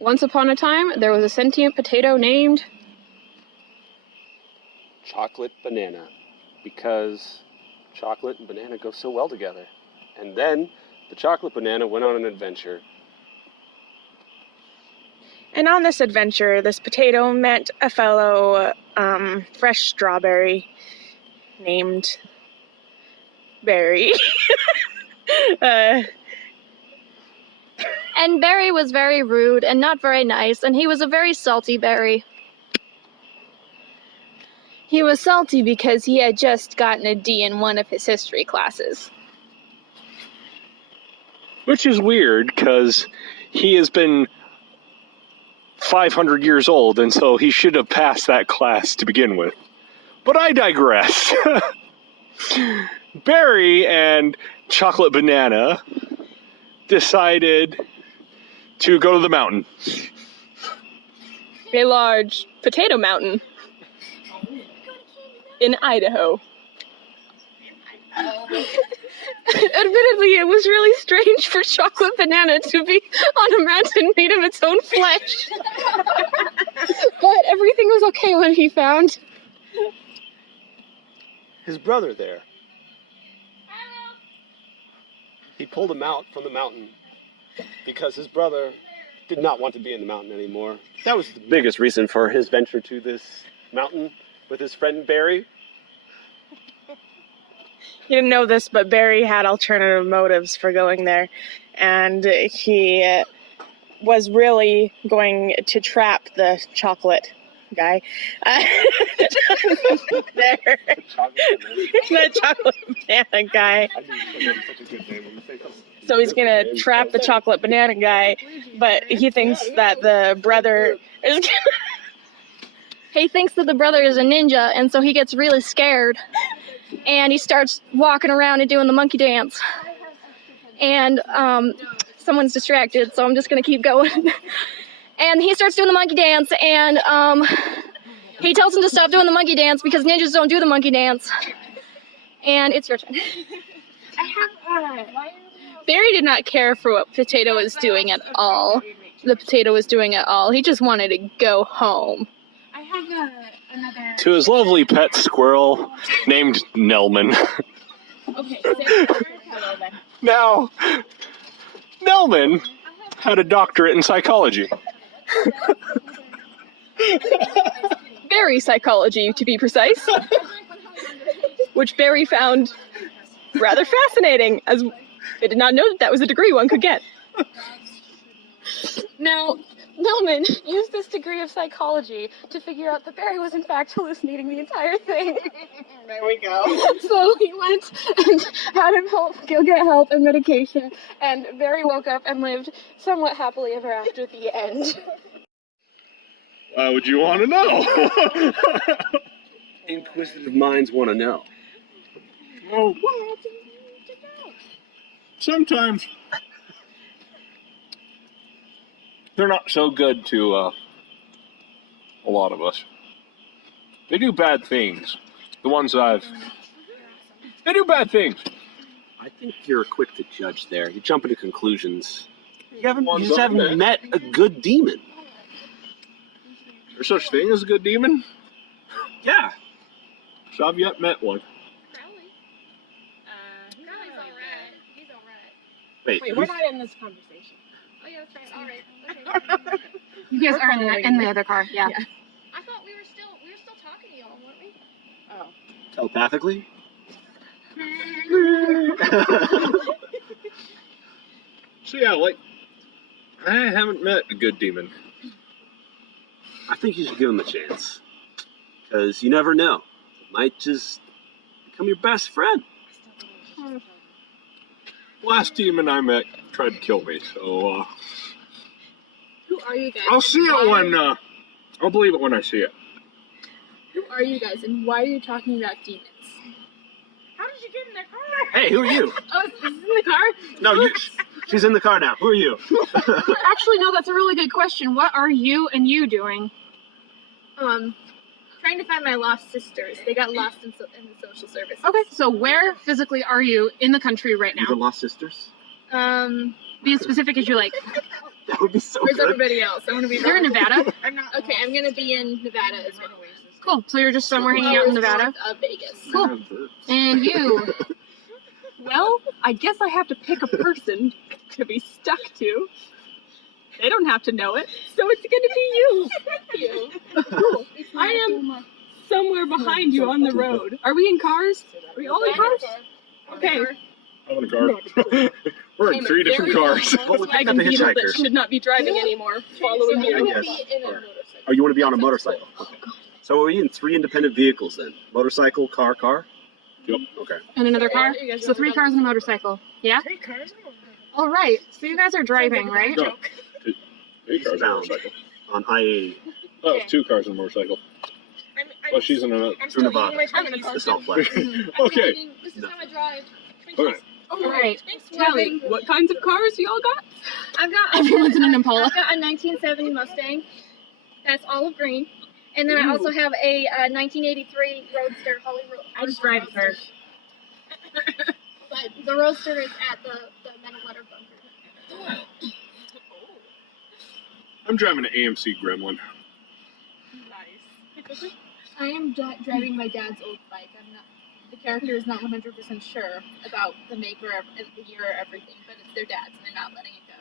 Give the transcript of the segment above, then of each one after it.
once upon a time, there was a sentient potato named... Chocolate banana, because chocolate and banana go so well together. And then the chocolate banana went on an adventure. And on this adventure, this potato met a fellow fresh strawberry named Barry. And Barry was very rude and not very nice, and he was a very salty berry. He was salty because he had just gotten a D in one of his history classes. Which is weird, because he has been 500 years old, and so he should have passed that class to begin with. But I digress. Barry and Chocolate Banana decided to go to the mountain. A large potato mountain in Idaho. Admittedly, it was really strange for Chocolate Banana to be on a mountain made of its own flesh. But everything was okay when he found His brother there. He pulled him out from the mountain because his brother did not want to be in the mountain anymore. That was the biggest reason for his venture to this mountain with his friend Barry. You didn't know this, but Barry had alternative motives for going there. And he was really going to trap the chocolate guy. There. The chocolate banana guy. So he's going to trap the chocolate banana guy, but he thinks that the brother is He thinks that the brother is a ninja, and so he gets really scared. And he starts walking around and doing the monkey dance. And someone's distracted, so I'm just going to keep going. And he starts doing the monkey dance, and he tells him to stop doing the monkey dance because ninjas don't do the monkey dance. And it's your turn. Barry did not care for what Potato was doing at all. The potato was doing at all. He just wanted to go home. I have another... To his lovely pet squirrel named Nelman. Okay, hello then. Now, Nelman had a doctorate in psychology. Barry psychology, to be precise. Which Barry found rather fascinating, as I did not know that that was a degree one could get. Now, Millman used this degree of psychology to figure out that Barry was in fact hallucinating the entire thing. There we go. So he went and had him go get help and medication, and Barry woke up and lived somewhat happily ever after the end. Why would you want to know? Inquisitive minds want to know. Well, sometimes they're not so good to a lot of us. They do bad things. The ones they do bad things. I think you're quick to judge there. You jump into conclusions. You just haven't met a good demon. There's such thing as a good demon? Yeah. So I've yet met one. Crowley's alright. He's alright. Wait, We're not in this conversation. Oh yeah, that's right. Alright. Okay. You guys are in the other car, yeah. I thought we were still talking to y'all, weren't we? Oh. telepathically? So yeah, I haven't met a good demon. I think you should give him a chance. Because you never know. It might just become your best friend. Last demon I met tried to kill me, so Who are you guys? I'll see it when I'll believe it when I see it. Who are you guys, and why are you talking about demons? How did you get in that car? Hey, who are you? Oh, is this in the car? No, she's in the car now. Who are you? Actually, no, that's a really good question. What are you and you doing? Trying to find my lost sisters. They got lost in the social service. Okay, so where physically are you in the country right You the now? Lost Sisters? Be as specific as you like. That would be so Where's good. everybody else? I want to be. You're in Nevada? I'm not. Okay, I'm gonna be in Nevada as well. Cool. So you're just somewhere hanging out in Nevada? North of Vegas. Cool. And you? Well, I guess I have to pick a person to be stuck to. They don't have to know it, so it's gonna be you. Cool. I am somewhere behind you on the road. Are we in cars? Are we all in cars? Okay. I'm in a car. We're in 3 different cars. Well, we picked up Wagon a beetle that hitchhiker. should not be driving anymore, following you. Yes. in a motorcycle. Oh, you want to be on a motorcycle? Okay. So are we in 3 independent vehicles then? Motorcycle, car? Yep. Okay. And another car? So 3 cars and a motorcycle. Yeah? 3 cars? All right. So you guys are driving, right? No. 8 cars and a motorcycle. On I-80. Oh, it's 2 cars and a motorcycle. Oh, she's in another. I'm Through Nevada. I'm in a car. The Southwest. Okay. This is how I drive. Okay. All right. Kelly, what kinds of cars you all got? I've got Everyone's in an Impala. I've got a 1970 Mustang. That's olive green. And then I also have a 1983 Roadster Hollywood. I just drive it first. But the Roadster is at the metal letter bunker. I'm driving an AMC Gremlin. Nice. I am driving my dad's old bike. I'm not. The character is not 100% sure about the maker of the year or everything, but it's their dad's and they're not letting it go.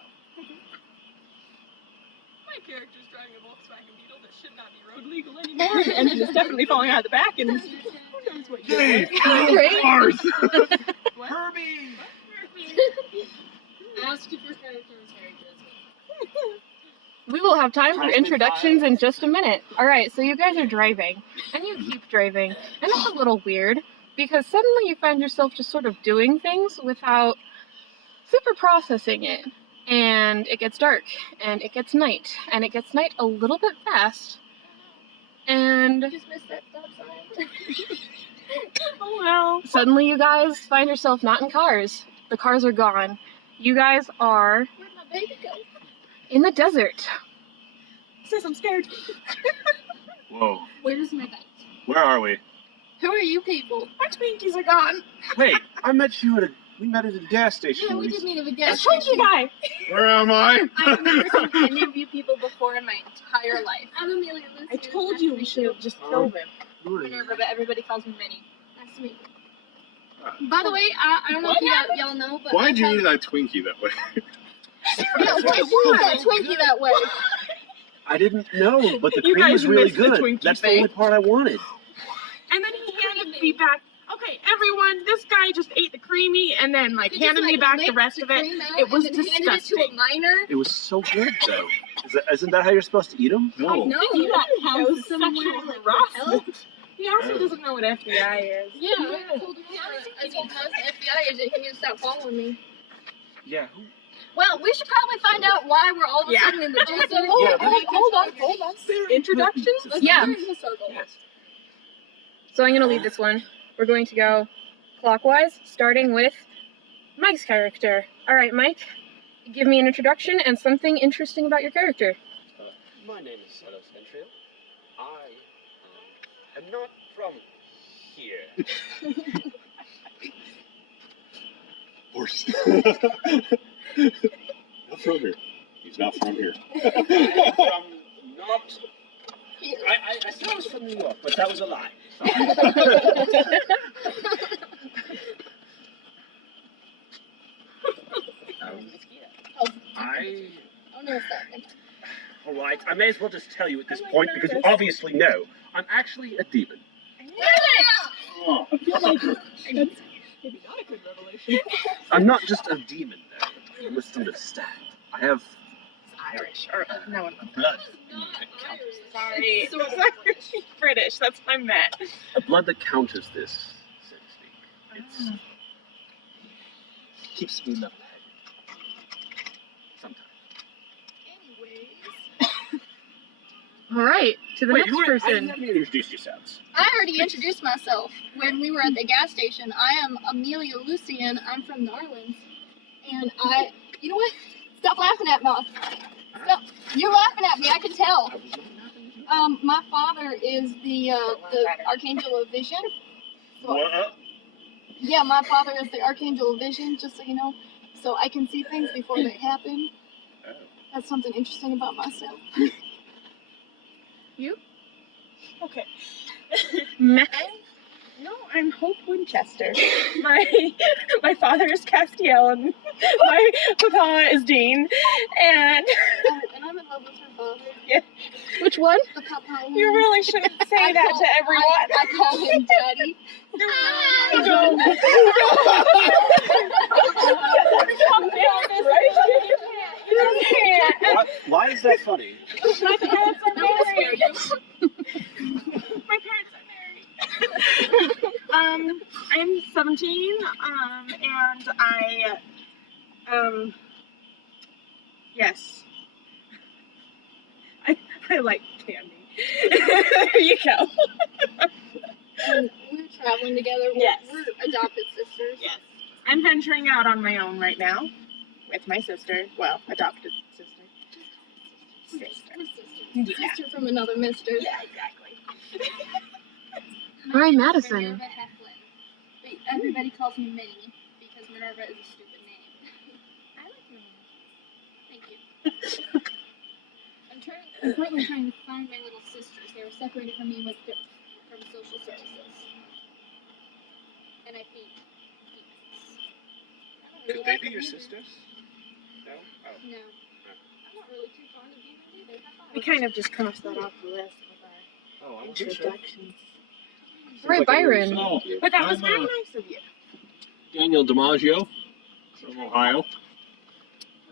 My character's driving a Volkswagen Beetle that should not be road legal anymore. The engine is definitely falling out of the back, and who knows what year. Great. Cars! Herbie! Asked if your character was Harry We will have time for introductions in just a minute. All right, so you guys are driving, and you keep driving, and it's a little weird because suddenly you find yourself just sort of doing things without super processing it. And it gets dark, and it gets night, and it gets night a little bit fast. And Just missed that stop sign. oh well. Suddenly you guys find yourself not in cars. The cars are gone. You guys are Where'd my baby go? in the desert. Says I'm scared. Whoa. Where's my bike? Where are we? Who are you people? My Twinkies are gone. Wait, we met at a gas station. Yeah, we did meet at a gas Twinkie station. guy! Where am I? I've never seen any of you people before in my entire life. I'm Amelia Lucy. I told you we should have just killed him. Minerva, but everybody calls me Minnie. Nice to meet you. By the way, I don't know if y'all know, but Why'd you eat that Twinkie that way? Yeah, why did you eat that Twinkie that way? I didn't know, but the You cream guys was really missed the good. Twinkie That's the thing. only part I wanted. And then he handed me back. Okay, everyone, this guy just ate the creamy and then He handed just, me back the licked rest of it. cream out It was and then handed it to a disgusting. minor. It was so good, though. Isn't that how you're supposed to eat them? No. No, Did that count goes as sexual somewhere harassment? He also doesn't know what FBI is. Yeah, I told him I told him I was the FBI agent. He needs to stop following me. Yeah. Well, we should probably find out why we're all of a Yeah. sudden in the desert. Hold on. Introductions? Let's Yeah. go in a circle. So I'm gonna lead this one. We're going to go clockwise, starting with Mike's character. All right, Mike, give me an introduction and something interesting about your character. My name is Selos Ventriel. I am not from here. Horse. Not from here. He's not from here. I'm from not. I said I was from New York, but that was a lie. I. Oh no, stop. All right, I may as well just tell you at this point because you obviously know. I'm actually a demon. Oh. Maybe not a good revelation. I'm not just a demon, though. You must understand. I have Irish, or no, blood. sorry, Irish, British. That's what I meant. A blood that counters this, so to speak. It keeps me level-headed. Sometimes. All right, to the next I person. haven't introduced yourselves. I already introduced myself when we were at the gas station. I am Amelia Lucian. I'm from Narlands. And you know what? Stop laughing at me. Stop. You're laughing at me, I can tell. My father is the Archangel of Vision. So, What? yeah, my father is the Archangel of Vision, just so you know. So I can see things before they happen. That's something interesting about myself. You? Okay. Mech. No, I'm Hope Winchester. My father is Castiel, and my papa is Dean, and Oh, and I'm in love with her father. Yeah. Which one? The papa one. You really shouldn't say that to everyone. I call him daddy. No. You can't. Why is that funny? My parents are married. I'm 17, and yes. I like candy. There you go. And we're traveling together. Yes. We're adopted sisters. Yes. I'm venturing out on my own right now with my sister. Well, adopted sister. We're sisters. Yeah. Sister from another mister. Yeah, exactly. Hi, My Madison. name is Minerva Heflin. But everybody calls me Minnie because Minerva is a stupid name. I like your name. Thank you. I'm currently trying to find my little sisters. They were separated from me from social services. And I feed demons. Could they be your sisters? No? Oh. No. I'm not really too fond of demons either. We kind of just crossed that off the list with Oh, our I wasn't sure. introductions. Right, Byron. So, But that was I'm, very nice of you. Daniel DiMaggio from Ohio.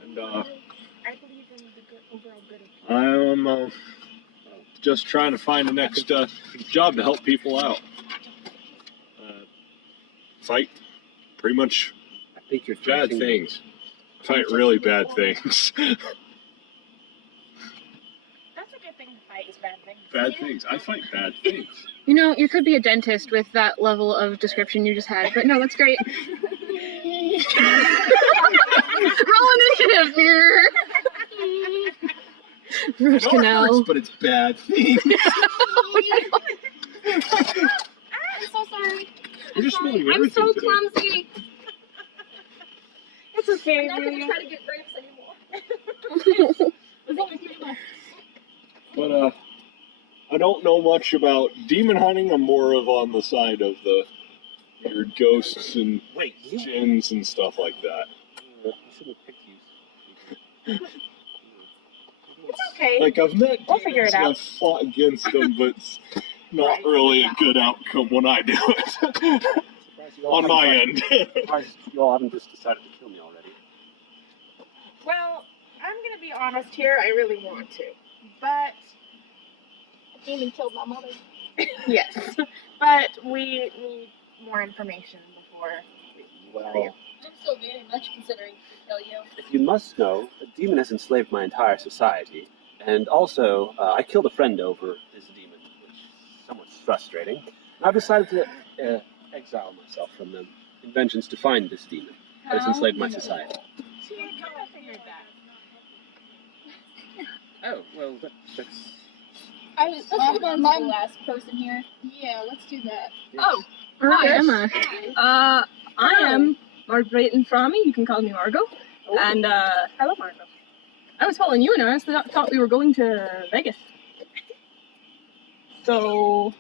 And I believe in the good, overall good of people. I'm just trying to find the next job to help people out. Fight pretty much I think you're bad teasing me. things. Fight really bad things. That's a good thing to fight is bad things. Bad things. I fight bad things. You know, you could be a dentist with that level of description you just had, but no, that's great. Roll initiative! Root It canal. hurts, but it's bad things. I'm so sorry. You're just smelling I'm everything so today. clumsy. It's okay, I'm not going to Amelia. try to get grapes anymore. As long as you know. But I don't know much about demon hunting. I'm more of on the side of the weird ghosts and Wait, you? jinns and stuff like that. I shouldn't have picked you. It's okay. Like I've met We'll figure it demons and out. I've fought against them, but it's not Right. really a good outcome when I do it. Surprised you all On my haven't- end. Surprised you all haven't just decided to kill me already. Well, I'm going to be honest here. I really want to. But, A demon killed my mother. yes. But we need more information before we tell you. Well, I'm so very much considering to kill you. if you must know, a demon has enslaved my entire society. And also, I killed a friend over this demon, which is somewhat frustrating. I've decided to exile myself from them in vengeance to find this demon that has enslaved my society. See, I kind of figured that. Oh, well, that's... Let's move on to the last person here. Yeah, let's do that. Oh, Alright, Hi. Emma. I am Margaret and Frami. You can call me Margot. Oh, And I love Margot. I was following you, and I thought we were going to Vegas. So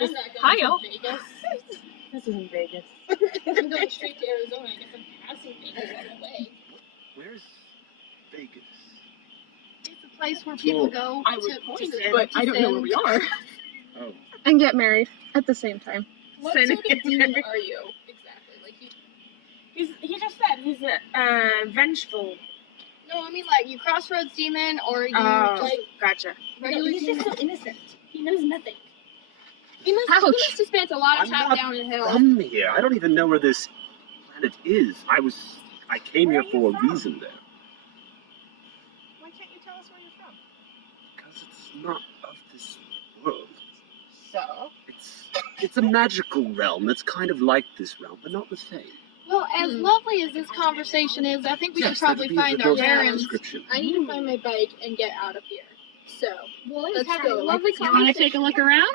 I'm not Hi, going y'all. to Vegas. This isn't Vegas. I'm going straight to Arizona. I guess I'm passing Vegas on the way. Where's Vegas? It's a place where people go I would to point sin, it, but I don't know where we are. Oh, And get married at the same time. What Sin. sort of demon are you exactly? Like He just said he's a vengeful. no, I mean like you crossroads demon or you Oh, like gotcha. regular he's demon. just so innocent. He knows nothing. He must Ouch. have spent a lot of I'm time not down in hell. from here. I don't even know where this planet is. I came Where here are for you a from? reason there. Why can't you tell us where you're from? Because it's not of this world. So? It's a magical realm that's kind of like this realm, but not the same. Well, as lovely as this conversation is, I think we Yes, should probably that'd be find the our most accurate bearings. description. I need to find my bike and get out of here. So, let's go. Lovely You want to take a look around?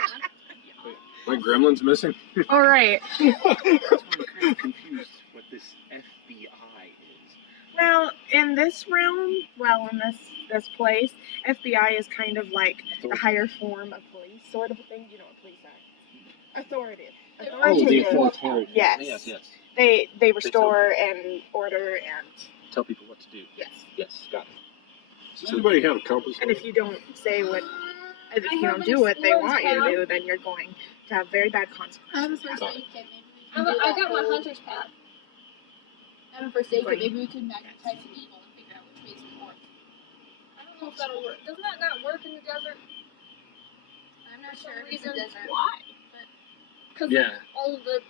My gremlin's missing. Alright. That's why I'm kind of confused what this FBI is. Well, in this realm, in this place, FBI is kind of like the higher form of police, sort of a thing. You know what police are? Authoritative. authoritarian. Yes. Yes. They restore and order and Tell people what to do. yes. Yes, got it. Does anybody have a compass? And if you don't say what, if you don't do what they want you to do, then you're going to have very bad consequences. I got my hunter's pad. I have a first aid kit. Maybe we could magnetize some evil and figure out which way is north. I don't know if that'll work. Doesn't that not work in the desert? I'm not For sure some if it's a reason. desert. Why? Because Yeah. all of the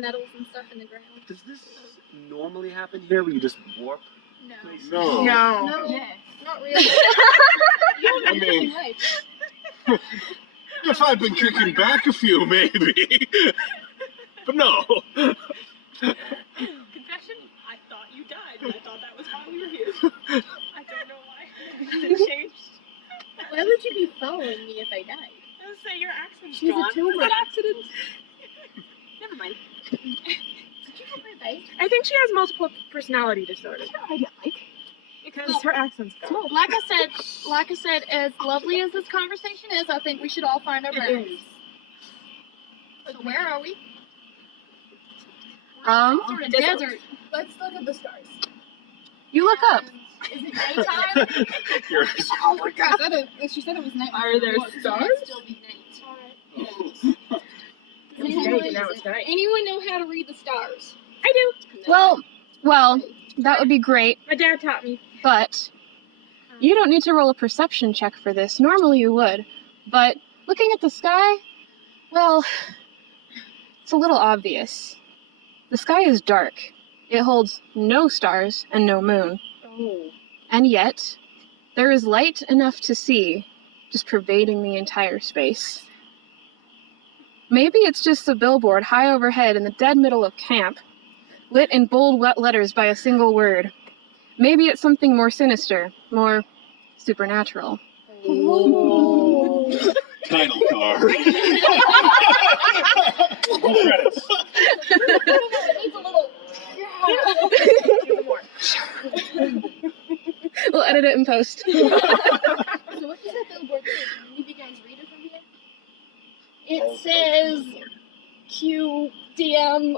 metals and stuff in the ground. Does this normally happen here where you just warp? No. No. No. No. Yes. Not really. I mean, if I'd been kicking back a few, maybe. But no. Confession, I thought you died, and I thought that was why we were here. I don't know why. It changed. Why would you be following me if I died? I was say your accent's She's a gone. tumor. Was that accident? Never mind. Did you get my bike? I think she has multiple personality disorder I get like. because her accent's gone. Like I said, as lovely as this conversation is, I think we should all find our friends. So where are we? Sort of desert. Let's look at the stars. You look up. Is it nighttime? Oh my god. She said it was night. Are there Well, it stars? might still be night. It's day, now it's night. Anyone know how to read the stars? I do. Well, that would be great, My dad taught me. but you don't need to roll a perception check for this. Normally you would, but looking at the sky, well, it's a little obvious. The sky is dark. It holds no stars and no moon. Oh. And yet, there is light enough to see, just pervading the entire space. Maybe it's just a billboard high overhead in the dead middle of camp, lit in bold wet letters by a single word. Maybe it's something more sinister, more supernatural. Title card. It needs a little. We'll edit it in post. So what does that billboard say? Can any of you guys read it from here? It says QDM.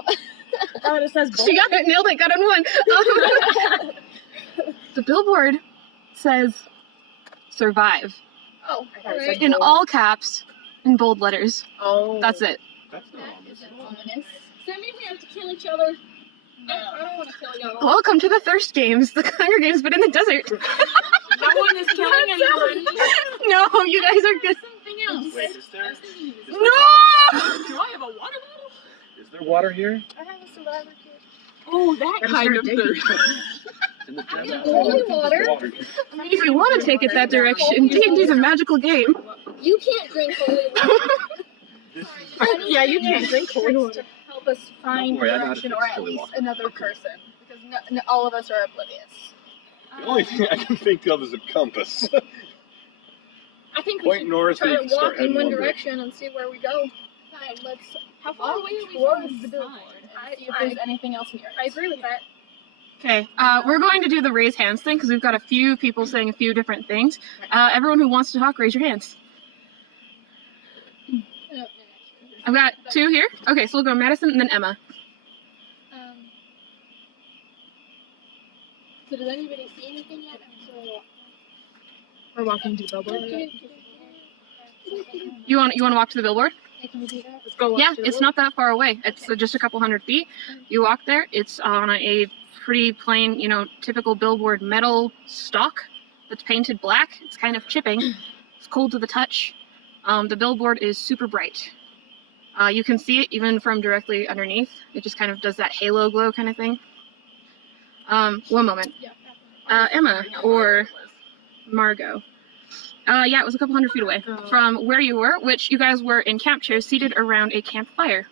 Oh, it says She got it, nailed it, got it in one. The billboard says survive Oh, I thought it alright. said in bold. all caps in bold letters. Oh. That's it. That's not That ominous. is ominous. Does that mean we have to kill each other? No. I don't want to kill y'all. Welcome to the Thirst Games, the Hunger Games, but in the desert. No one is killing anyone. No, you guys are good. Something else. Wait, is there? No! Do I have a water bottle? Is there water here? I have a survivor kit. Oh, that Gotta kind start of digging. thirst. In the desert? Holy water. I mean, if you want to take it that direction, D&D's a magical game. You can't drink holy water. Yeah, you can't drink holy water. To help us find worry, I know how to direction, fix or at holy least water. another person, because all of us are oblivious. The only thing I can think of is a compass. I think we Point should north, try we to can start walk in heading one one direction and see where we go. Fine, let's. How far Walk away are we towards from the the billboard? sign. And see if there's anything else near it. I agree with that. Okay, we're going to do the raise hands thing because we've got a few people saying a few different things. Everyone who wants to talk, raise your hands. I've got two here. Okay, so we'll go Madison and then Emma. So does anybody see anything yet? We're walking to the billboard. You want to walk to the billboard? Can we do that? Let's go walk Yeah, to the it's not that far away. It's just a couple hundred feet. You walk there. It's on a pretty plain, typical billboard metal stalk that's painted black. It's kind of chipping. It's cold to the touch. The billboard is super bright. You can see it even from directly underneath. It just kind of does that halo glow kind of thing. One moment. Emma or Margot. Yeah, it was a couple hundred feet away from where you were, which you guys were in camp chairs seated around a campfire.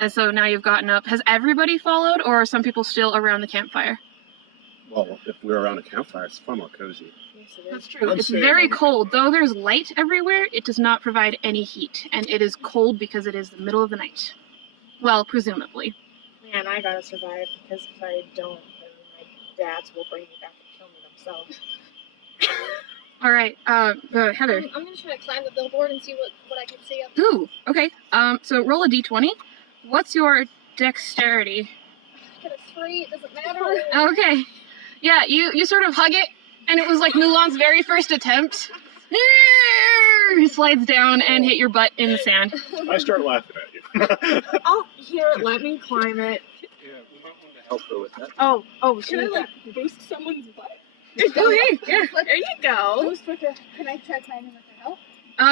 And so now you've gotten up. Has everybody followed, or are some people still around the campfire? Well, if we're around a campfire, it's far more cozy. That's true. I'm It's staying very on the cold. Though there's light everywhere, it does not provide any heat. And it is cold because it is the middle of the night. Well, presumably. Man, I gotta survive because if I don't, then my dads will bring me back and kill me themselves. All right, Heather. I'm gonna try to climb the billboard and see what I can see up. Ooh, okay. So roll a d20. What's your dexterity? I got a 3. It doesn't matter. Okay. Yeah, you sort of hug it, and it was like Mulan's very first attempt. He slides down and hit your butt in the sand. I start laughing at you. Oh, here, let me climb it. Yeah, we might want to help her with that. Oh, Can I like boost someone's butt? Oh, hey, yeah. there you go. Boost with her. Can I try climbing with her help?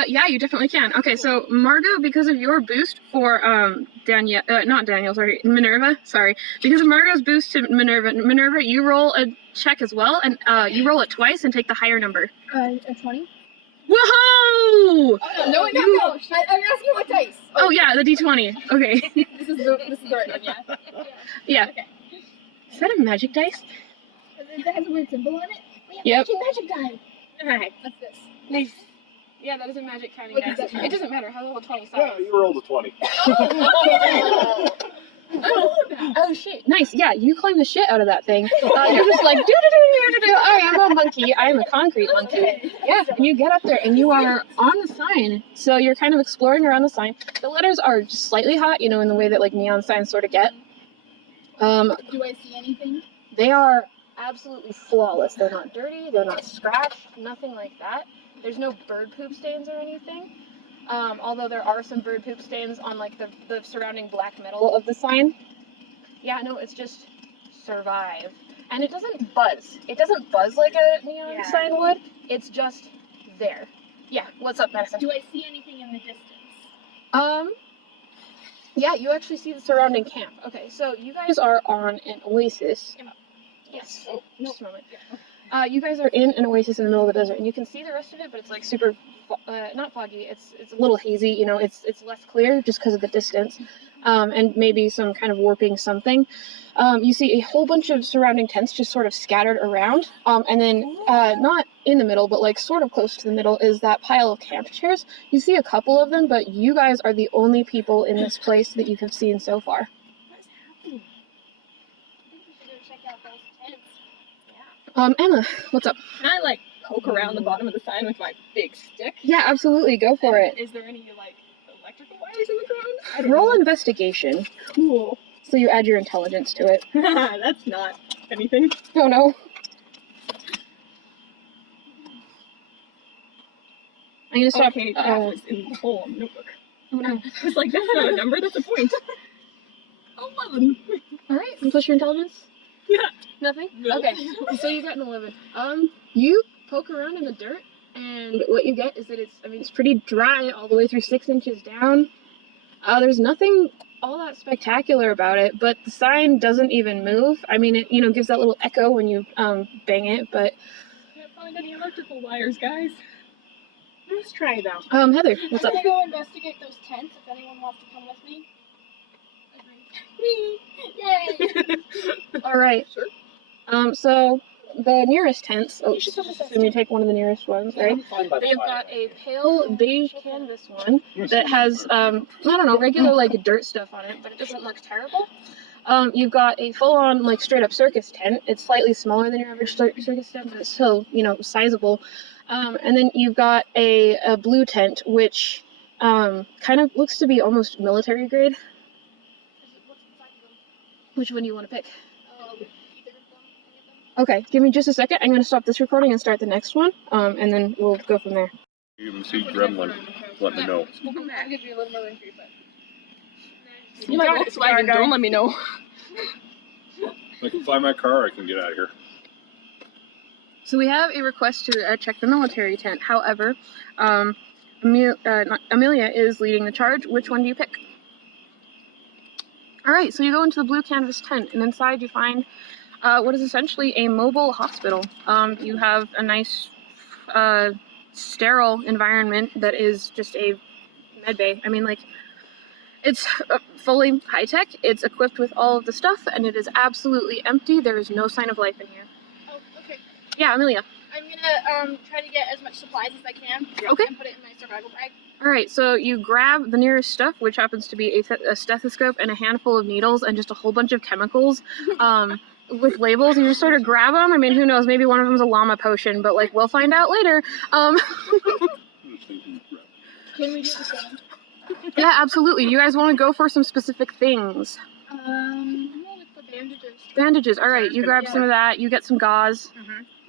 Yeah, you definitely can. Okay, so Margot, because of your boost for Danielle, not Danielle, sorry, Minerva, sorry. Because of Margot's boost to Minerva, you roll a check as well, and you roll it twice and take the higher number. A 20. Woohoo! Oh, no, wait, no. I'm asking what dice. Oh yeah, the d20. Okay. This is the right one, yeah. Yeah. Okay. Is that a magic dice? That has a weird symbol on it. Yep. Magic die. Alright. That's this. Nice. Yeah, that is a magic counting What dice. does that mean? It doesn't matter. How level 20 Yeah, size. you rolled a 20. Oh shit. Nice. Yeah, you climb the shit out of that thing. You're just like do. I am a monkey. I am a concrete monkey. Yeah, and you get up there and you are on the sign. So you're kind of exploring around the sign. The letters are just slightly hot, in the way that like neon signs sort of get. Do I see anything? They are absolutely flawless. They're not dirty, they're not scratched, nothing like that. There's no bird poop stains or anything. Although there are some bird poop stains on like the surrounding black metal of the sign. Yeah, no, it's just survive. And it doesn't buzz. It doesn't buzz like a neon sign would. It's just there. Yeah, what's up, Madison? Do I see anything in the distance? Yeah, you actually see the surrounding camp. Okay, so you guys are on an oasis. Yes. Oh, just a moment. You guys are in an oasis in the middle of the desert, and you can see the rest of it, but it's like super, not foggy. It's a little hazy. It's less clear just because of the distance, and maybe some kind of warping something. You see a whole bunch of surrounding tents just sort of scattered around, and then not in the middle, but like sort of close to the middle is that pile of camp chairs. You see a couple of them, but you guys are the only people in this place that you have seen so far. Emma, what's up? Can I like poke around the bottom of the sign with my big stick? Yeah, absolutely, go for it. Is there any like electrical wires in the ground? I don't Roll know. investigation. Cool. So you add your intelligence to it. That's not anything. Oh no. I'm gonna stop. Okay, that was in the whole notebook. Oh no. I was like, that's not a number, that's a point. 11. Alright, and plus your intelligence? Yeah. Nothing? No. Okay, so you got an 11. You poke around in the dirt, and what you get is that it's pretty dry all the way through 6 inches down. There's nothing all that spectacular about it, but the sign doesn't even move. I mean, it, gives that little echo when you, bang it, but... Can't find any electrical wires, guys. Let's try though. Heather, what's up? I'm gonna go investigate those tents if anyone wants to come with me. Yay! Alright. Sure. So, the nearest tents, assume you take one of the nearest ones, right? They've got a pale beige canvas one that has, I don't know, regular like dirt stuff on it, but it doesn't look terrible. You've got a full-on like straight-up circus tent. It's slightly smaller than your average circus tent, but it's still, sizable. And then you've got a blue tent, which kind of looks to be almost military grade. Which one do you want to pick? Okay, give me just a second. I'm going to stop this recording and start the next one, and then we'll go from there. You even see Gremlin. Let me know. We'll come back. I'll give you a little more than 3 foot. You might Volkswagen, don't let me know. I can fly my car, I can get out of here. So we have a request to check the military tent. However, Amelia is leading the charge. Which one do you pick? Alright, so you go into the blue canvas tent, and inside you find what is essentially a mobile hospital. You have a nice, sterile environment that is just a med bay. I mean, like, it's fully high-tech, it's equipped with all of the stuff, and it is absolutely empty. There is no sign of life in here. Oh, okay. Yeah, Amelia. I'm gonna try to get as much supplies as I can. Okay. And put it in my survival bag. Alright, so you grab the nearest stuff, which happens to be a stethoscope and a handful of needles and just a whole bunch of chemicals. with labels. You just sort of grab them. I mean, who knows? Maybe one of them's a llama potion, but like we'll find out later. Can we do the same? Yeah, absolutely. You guys want to go for some specific things? With the bandages. Bandages. All right, you grab some of that. You get some gauze.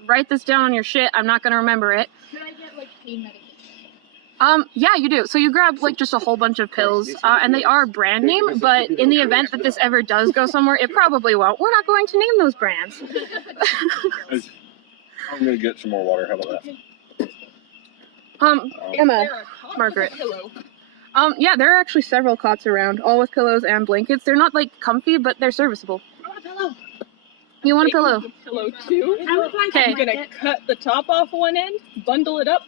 Write this down on your shit. I'm not gonna remember it. Can I get like pain medication? Yeah, you do. So you grab like just a whole bunch of pills, and they are brand name, but in the event that this ever does go somewhere, it probably won't. We're not going to name those brands. I'm gonna get some more water. How about that? Emma, Margaret. Yeah, there are actually several cots around, all with pillows and blankets. They're not like comfy, but they're serviceable. I want a pillow. You want a pillow? Pillow too. I would like Okay. I'm gonna cut the top off one end, bundle it up,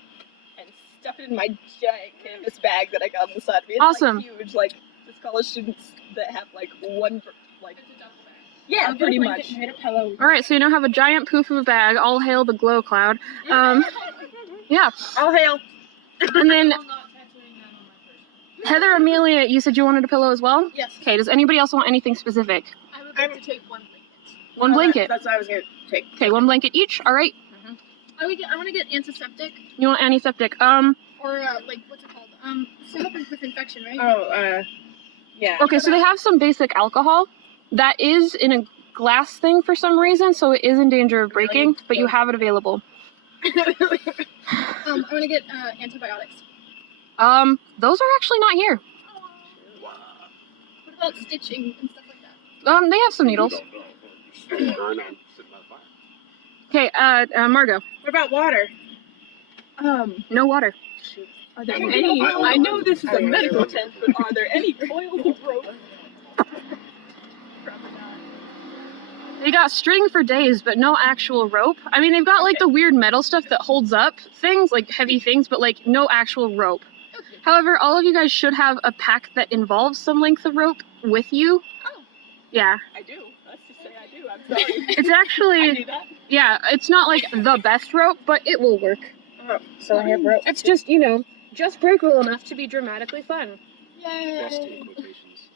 and stuff it in my giant canvas bag that I got on the side of me. It's Awesome. Like huge, like the college students that have like one, like yeah, pretty much. I a pillow. All right, so you now have a giant poof of a bag. All hail the glow cloud. Yeah, All hail. and then Heather, Amelia, you said you wanted a pillow as well? Yes. Okay, does anybody else want anything specific? I would like to take one blanket. One blanket. That's what I was gonna take. Okay, one blanket each. All right. I want to get antiseptic You want antiseptic? or like what's it called? Stop with infection, right? Oh, yeah. Okay, so they have some basic alcohol that is in a glass thing for some reason, so it is in danger of breaking, but you have it available. I want to get antibiotics. Those are actually not here. What about stitching and stuff like that? They have some needles. Okay, Margot. What about water? No water. Are there any? I know this is a medical tent, but are there any coils of rope? Probably not. They got string for days, but no actual rope. I mean, they've got like the weird metal stuff that holds up things, like heavy things, but like no actual rope. However, all of you guys should have a pack that involves some length of rope with you. Oh. Yeah. I do. Let's just say I do. I'm sorry. It's I actually, knew that. yeah, it's not like the best rope, but it will work. Oh, so I have rope. It's just, you know, just breakable enough to be dramatically fun. Yay! Bestie quotations.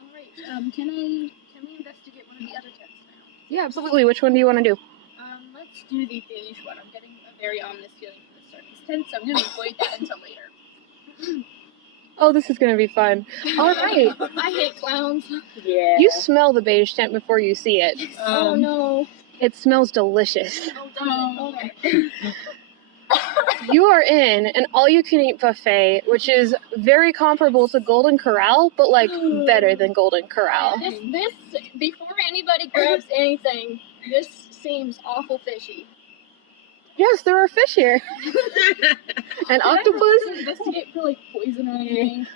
All right. Can we investigate one of the other tents now? Yeah, absolutely. Which one do you want to do? Let's do the beige one. I'm getting a very ominous feeling for the start of this tent, so I'm gonna avoid that until later. Oh, this is going to be fun. All right. I hate clowns. Yeah. You smell the beige tent before you see it. Oh no. It smells delicious. Oh, okay. You are in an all-you-can-eat buffet, which is very comparable to Golden Corral, but like better than Golden Corral. This before anybody grabs anything, this seems awful fishy. Yes, there are fish here. An octopus. Investigate for like poison or anything.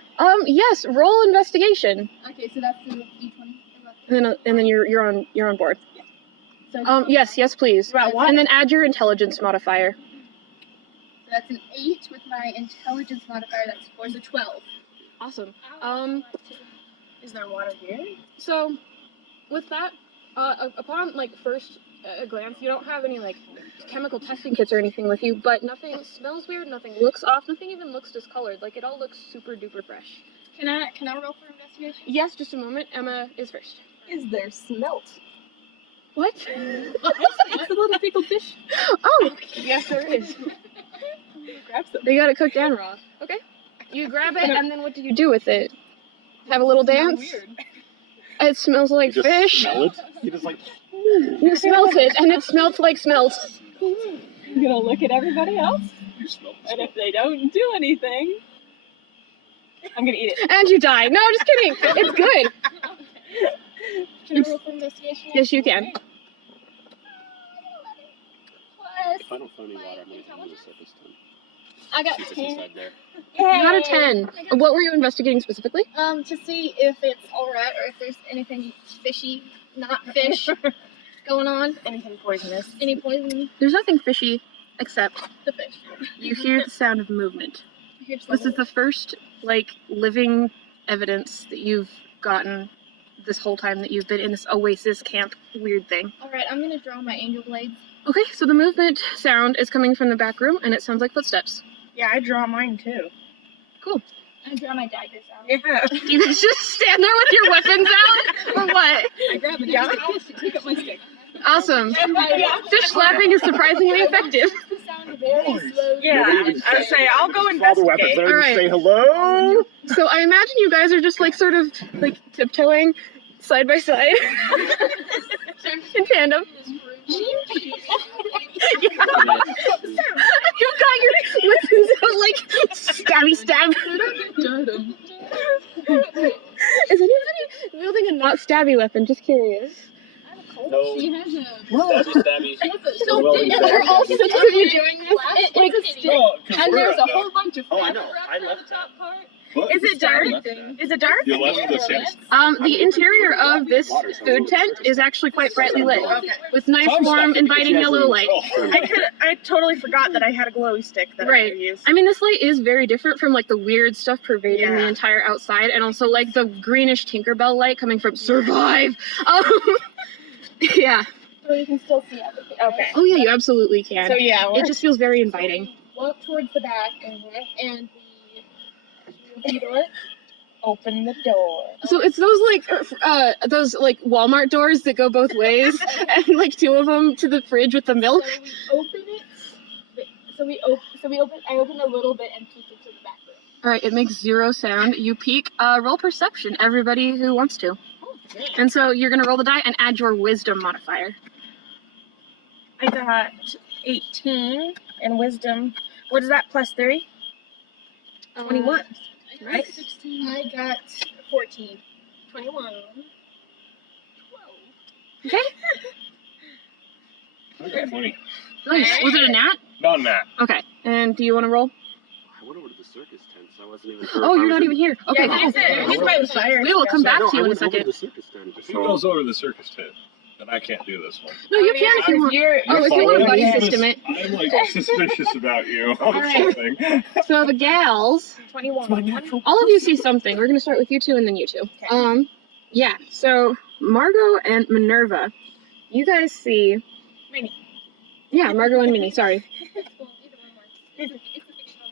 Yes. Roll investigation, Okay, so that's the D20. and then you're on board. So, Yes, please. About what? And then add your intelligence modifier. so that's an 8 with my intelligence modifier. That's 4, so 12. Awesome. Is there water here? So, with that, upon like first glance, you don't have any like chemical testing kits or anything with you, but nothing smells weird, nothing looks off, nothing even looks discolored. Like it all looks super duper fresh. Can I roll for investigation? Yes, just a moment. Emma is first. Is there smelt? What? It's a little pickled fish. Oh, yes, there is. Grab some. They got it cooked and raw. Okay. You grab it, and then what do you do with it? Have a little dance? Weird. It smells like You just fish. smell it? You just like, You smelt it, and it smelt like smelt. I'm gonna look at everybody else, you smell and if they don't do anything, I'm gonna eat it. And you die. No, just kidding. It's good. Can I roll for investigation? Yes, you can. Plus, If I don't find any water, I'm going to use it this time. I got See if it's 10. inside there. You got a 10. What were you investigating specifically? To see if it's alright or if there's anything fishy, not fish, going on. Anything poisonous? Any poison? There's nothing fishy except The fish. you hear the sound of movement. Here's This is the first, like, living evidence that you've gotten this whole time that you've been in this oasis camp weird thing. Alright, I'm gonna draw my angel blades. Okay, so the movement sound is coming from the back room, and it sounds like footsteps. Yeah, I draw mine too. Cool. I draw my daggers out. Yeah. You guys just stand there with your weapons out? Or what? I grab it. Yeah. I pick up my stick. Awesome. Fish slapping is surprisingly effective. Yeah, I'd say I'll go All the weapons investigate. there All to right. say hello. So I imagine you guys are just like sort of like tiptoeing side by side in tandem. You've got your weapons out like stabby stab. Is anybody wielding a not stabby weapon? Just curious. No. She has a. Stabby, stabby. So Well, Are all six of you doing this? It's a stick, and there's a whole bunch of. Oh, I know. wrapped I around left the top part. Is it dark? Is it dark? You left the chips. The interior of this food tent is actually quite brightly lit, with nice, warm, inviting yellow light. I totally forgot that I had a glowy stick that I Right. could use. I mean, this light is very different from like the weird stuff pervading the Yeah. entire outside, and also like the greenish Tinkerbell light coming from Survive. Yeah. So you can still see everything. Okay. Oh yeah, you absolutely can. So yeah, It just feels very inviting. Walk towards the back, and the door. open the door. So it's those like Walmart doors that go both ways, and like two of them to the fridge with the milk. So we open it. I open a little bit and peek into the back room. All right, it makes 0 sound. You peek. Roll perception, everybody who wants to. And so you're gonna roll the die and add your wisdom modifier. I got 18 in wisdom. What is that? Plus 3? 21. Right? 16. I got 14. 21. 12. Okay. I got 20. Nice. Was it a nat? Not that. Okay. And do you want to roll? I went over to the circus tent, so I wasn't even sure. Oh, if I you're was not in- even here. Okay. Yeah, he's by the fire. We will come back to you in a I went over to second. the circus tent. If he goes over to the circus tent, then I can't do this one. No, you can if you want. Oh, if you want to buddy system it. I'm like suspicious about you or Alright. something. So the gals, 21. all of you see something. We're gonna start with you two and then you two. Okay. Yeah. So Margot and Minerva, you guys see. Minnie. Yeah, Margot and Minnie. Sorry. Well, either one works. It's a fictional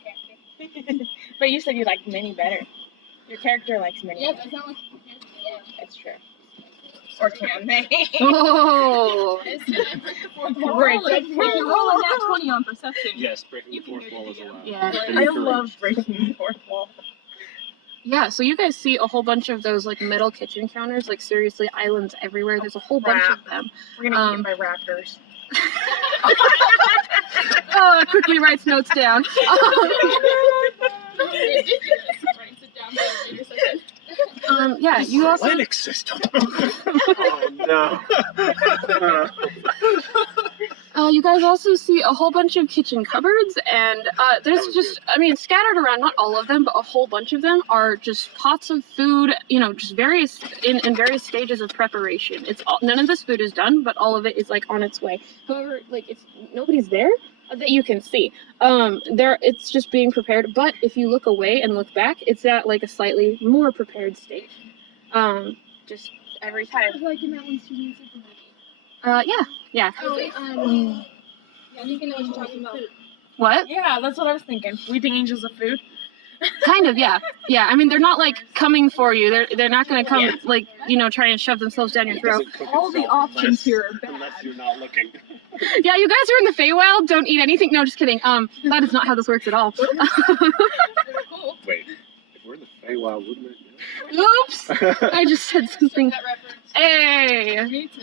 character. But you said you liked Minnie better. Your character likes Minnie. Yeah, but it's not like. Yeah. That's true. Or can they? Oh. It's the fourth wall. Break If you roll a nat 20 on perception. Yes, breaking the fourth wall is allowed. Yeah. I love breaking the fourth wall. Yeah. So you guys see a whole bunch of those like metal kitchen counters, like seriously islands everywhere. There's a whole bunch of them. We're gonna get eaten by raptors. Quickly writes notes down. Yeah, you also. Atlantic system. Oh no. You guys also see a whole bunch of kitchen cupboards, and there's just, I mean, scattered around, not all of them, but a whole bunch of them are just pots of food, you know, just various, in various stages of preparation. It's all, none of this food is done, but all of it is, like, on its way. However, like, it's, nobody's there that you can see. It's just being prepared, but if you look away and look back, it's at, like, a slightly more prepared state. Just every time. Like in that one Steven Super movie. Yeah. Oh, yeah, I think I know what you're talking about. What? Yeah, that's what I was thinking. Weeping angels of food. Kind of, yeah. Yeah, I mean, they're not, like, coming for you. They're not going to come, like, you know, try and shove themselves down your throat. All the options here are bad. Unless you're not looking. Yeah, you guys are in the Feywild. Don't eat anything. No, just kidding. That is not how this works at all. Wait. If we're in the Feywild, wouldn't it? Oops! I just said something. That reference. Hey! Me too.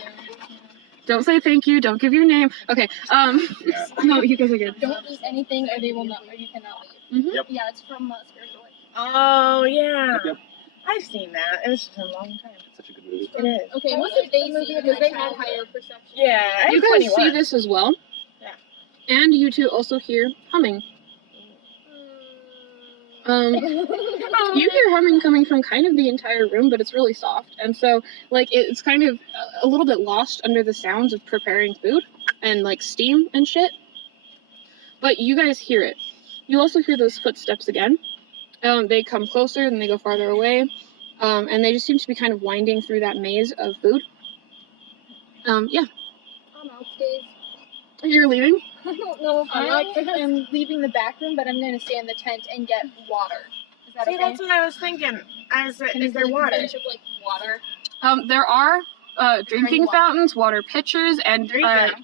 Don't say thank you. Don't give your name. Okay. No, you guys are good. Don't eat anything or they will not, or you cannot leave. Mhm. Yep. Yeah, it's from Spiritual Life. Oh, yeah. Yep. I've seen that. It was just a long time. Such a good movie. It is. Okay, what did they see? Because they had higher perception. Yeah, I You have guys 21. see this as well. Yeah. And you two also hear humming. You hear humming coming from kind of the entire room, but it's really soft. And so, like, it's kind of a little bit lost under the sounds of preparing food and, like, steam and shit. But you guys hear it. You also hear those footsteps again. They come closer and they go farther away. And they just seem to be kind of winding through that maze of food. Yeah. I'm out, Dave. You're leaving? I don't know if I am leaving the back room, but I'm going to stay in the tent and get water. Is that See, okay? that's what I was thinking. Can Is you there bring a water? bunch of, like, water? There are drinking fountains, water pitchers, and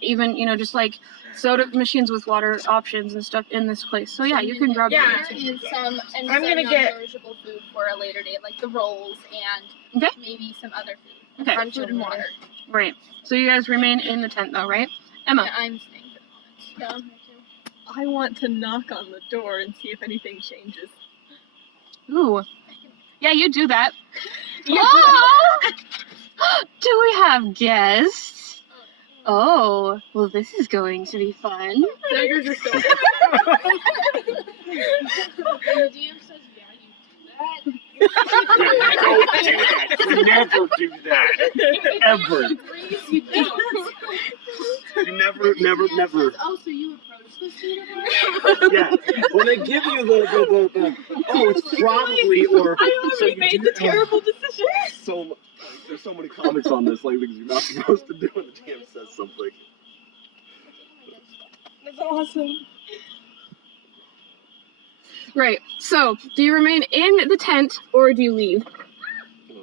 even, you know, just like soda machines with water options and stuff in this place. So yeah, you can grab Yeah, that. and some I'm gonna get- non-perishable food for a later date, like the rolls and Okay. maybe some other food. Okay. Food and water. Right. So you guys remain in the tent though, right? Emma. Yeah, I'm staying for the moment. I want to knock on the door and see if anything changes. Ooh. Yeah, you do that. Oh! Do we have guests? Oh, well, this is going to be fun. Daggers are so The DM says, yeah, you Don't do that. You never do that. Ever. you don't. You never. Oh, so you approach the student? Yeah. When they give you the oh, it's probably, or I so already you made do- the terrible decision. So there's so many comics on this, like things you're not supposed to do when the GM says something. That's awesome. Right. So, do you remain in the tent or do you leave?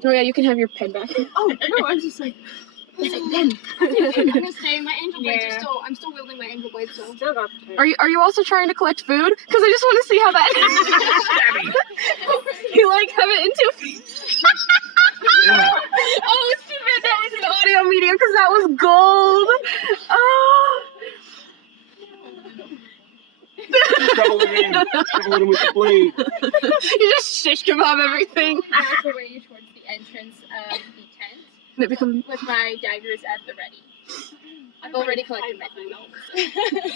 Oh yeah, you can have your pen back. Oh, no, I'm just like, I'm gonna stay. My angel blades are still. I'm still wielding my angel blades. So. Are you also trying to collect food? Because I just want to see how that. You like have it into. Oh, it's too bad that was an audio medium because that was gold. Oh. Double it in with the blade. You just shish kebab everything. I work my way towards the entrance of the tent And it becomes with my daggers at the ready. I've already collected my food.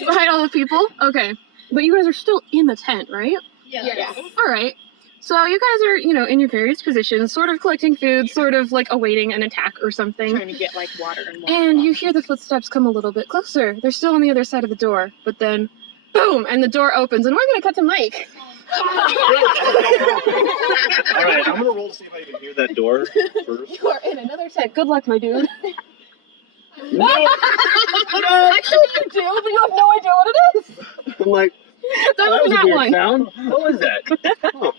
hide all the people. Okay, but you guys are still in the tent, right? Yes. All right. So you guys are, you know, in your various positions, sort of collecting food, sort of like awaiting an attack or something. Trying to get like water and water. And you hear the footsteps come a little bit closer. They're still on the other side of the door, but then, boom, and the door opens, and we're gonna cut to Mike. Alright, I'm gonna roll to see if I even hear that door first. You are in another tent. Good luck, my dude. No! Actually, you do, but you have no idea what it is. I'm like, That that was was a that weird one. sound. What was that? Oh.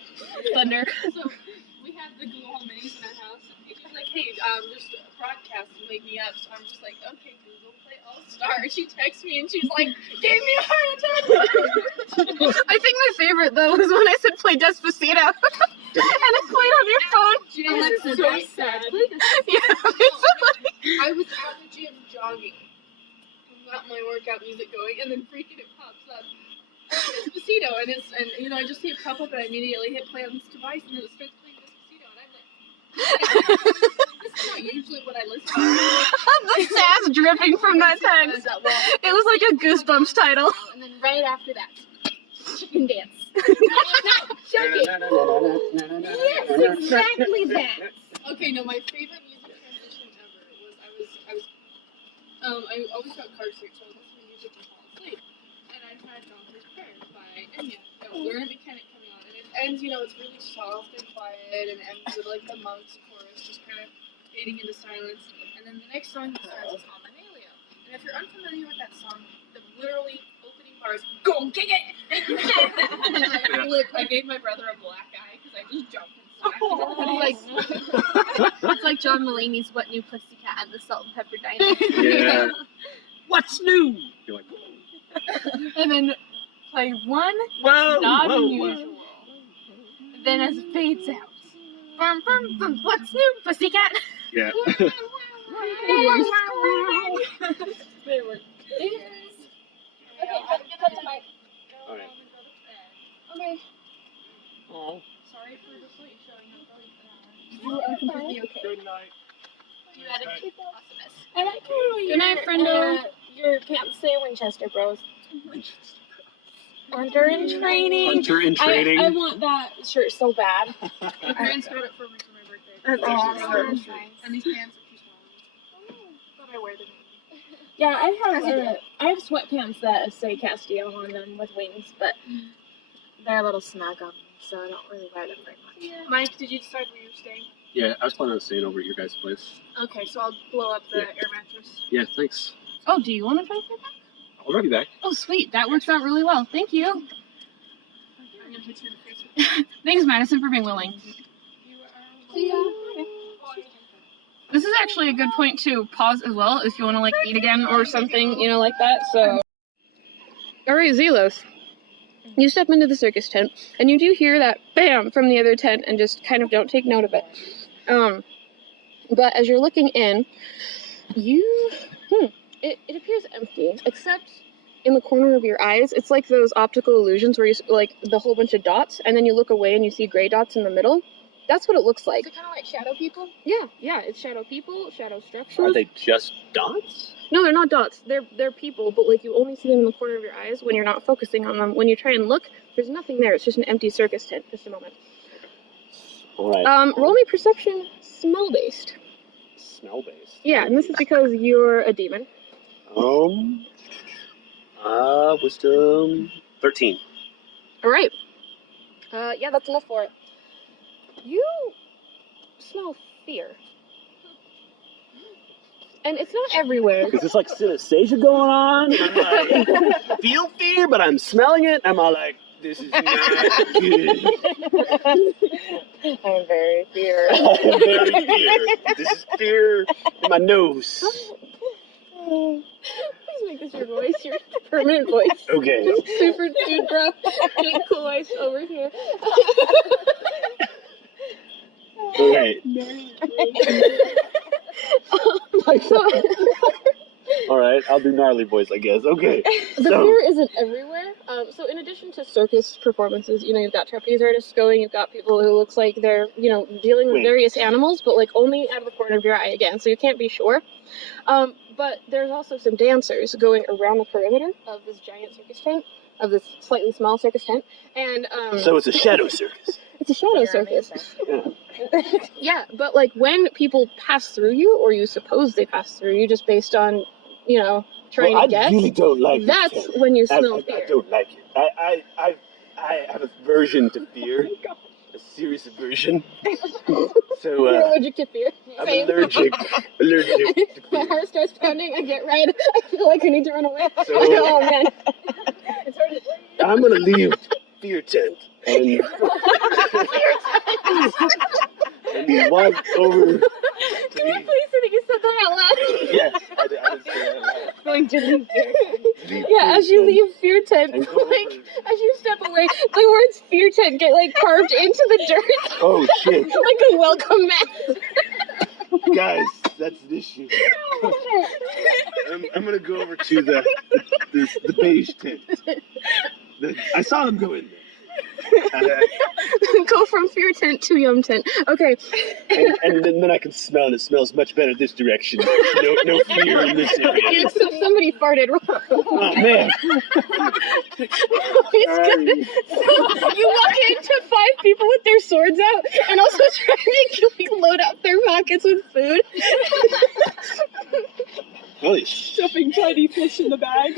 Thunder. So we have the Google Home Minis in our house. And she's like, hey, just broadcast and wake me up. So I'm just like, okay, Google, play All Star. She texts me and she's like, gave me a heart attack. I think my favorite though was when I said play Despacito, and it played on your phone. Alexa, so that's sad. Yeah, basically. I was at the gym jogging. Got my workout music going, and then freaking it pops up. Despacito, and you know, I just see it pop up, and I immediately hit play on this device, and then it starts playing Despacito, and I'm like, this is not usually what I listen to. The sass dripping from that text. It was like a Goosebumps title. And then right after that, chicken dance. Joking. Yes, exactly that. Okay, no, my favorite music transition ever was I always got car sick, so I was listening to music and fall asleep. And I had Doctor's Prayer by Enya. That was Learn a Mechanic coming on, and it ends, you know, it's really soft and quiet, and ends with like the monks chorus just kind of fading into silence. And then the next song that starts is Amanelia. And if you're unfamiliar with that song, the literally opening bar is "Go kick it!" I gave my brother a black eye because I just jumped and It's like John Mulaney's What New Pussycat at the Salt and Pepper Diner. Yeah. What's new? You're like, And then play one, Whoa, not whoa, unusual. Then as it fades out. Bum, bum, bum, what's new, pussycat? yeah. Alright. Okay. Oh. Sorry for the sleep showing up late. You are completely okay. Good night. You had a awesomeness. I like how Good night, friendo. Your pants say Winchester Bros. Hunter in training. Hunter in training. I want that shirt so bad. My parents got it for me for my birthday. That's awesome. And these pants are too small. But I wear them. Yeah, I have sweatpants that say Castillo on them with wings, but they're a little snug on me, so I don't really wear them very much. Mike, did you decide where you're staying? Yeah, I was planning on staying over at your guys' place. Okay, so I'll blow up the Yeah. air mattress. Yeah, thanks. Oh, do you want to try to back? I'll be back. Oh, sweet. That works out really well. Thank you. I'm gonna hit you in the face with Thanks, Madison, for being willing. you. This is actually a good point to pause as well if you want to like eat again or something, you know, like that. So, all right, Zelos, you step into the circus tent and you do hear that bam from the other tent and just kind of don't take note of it. But as you're looking in, it appears empty except in the corner of your eyes. It's like those optical illusions where you like the whole bunch of dots and then you look away and you see gray dots in the middle. That's what it looks like. Is it kind of like shadow people? Yeah, it's shadow people, shadow structures. Are they just dots? No, they're not dots. They're people, but like you only see them in the corner of your eyes when you're not focusing on them. When you try and look, there's nothing there. It's just an empty circus tent. Just a moment. All right. Roll me perception, smell based. Smell based. Yeah, and this is because you're a demon. Wisdom 13. All right. Yeah, that's enough for it. You smell fear. And it's not everywhere. Is this like synesthesia going on? I'm like, feel fear, but I'm smelling it. I'm all like, this is not good. I'm very fear. I'm very fear. This is fear in my nose. Please make this your voice, your permanent voice. Okay. Super dude bro. Getting cool voice over here. Okay. All right, I'll do gnarly voice, I guess. Okay. The fear isn't everywhere. So in addition to circus performances, you know, you've got trapeze artists going, you've got people who looks like they're, you know, dealing with various animals, but like only out of the corner of your eye again, so you can't be sure. But there's also some dancers going around the perimeter of this giant circus tent, of this slightly small circus tent, and so it's a shadow circus. It's a shadow circus. Yeah, but like when people pass through you, or you suppose they pass through you, just based on, you know, trying to guess. I really don't like it. That's when you smell fear. I don't like it. I have a aversion to fear. A serious aversion. So You're allergic to fear. I'm Same. allergic to My fear. heart starts pounding. I get red. I feel like I need to run away. So- Oh man. It's hard to I'm gonna leave fear tent and walk over to Can you please say that you said that out loud? Yes, I did say that out loud. Going to leave fear. Leave Yeah, fear as you tent leave fear tent, and go like over. as you step away, the words fear tent get like carved into the dirt Oh shit, like a welcome mat. guys, that's the issue. I'm gonna go over to the beige tent. I saw them go in there. Go from fear tent to yum tent. Okay. And then I can smell, and it smells much better this direction. No fear in this area. Except somebody farted. Oh man. It's good. So you walk into 5 people with their swords out and also trying to load up their pockets with food. Holy shit. Stuffing tiny fish in the bag.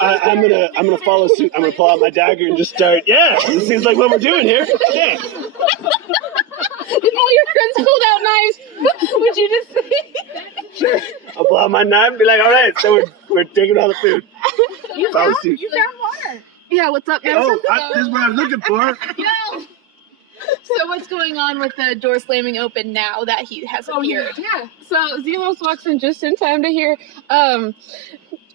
I'm gonna follow suit. I'm gonna pull out my dagger and just start. Yeah, this seems like what we're doing here. Yeah. If all your friends pulled out knives, would you just say? Sure. I'll pull out my knife and be like, all right, so we're taking all the food. Follow suit. You found water. Yeah, what's up, man? Oh, this is what I was looking for. No. So what's going on with the door slamming open now that he has appeared? Yeah. So Zelos walks in just in time to hear, oh,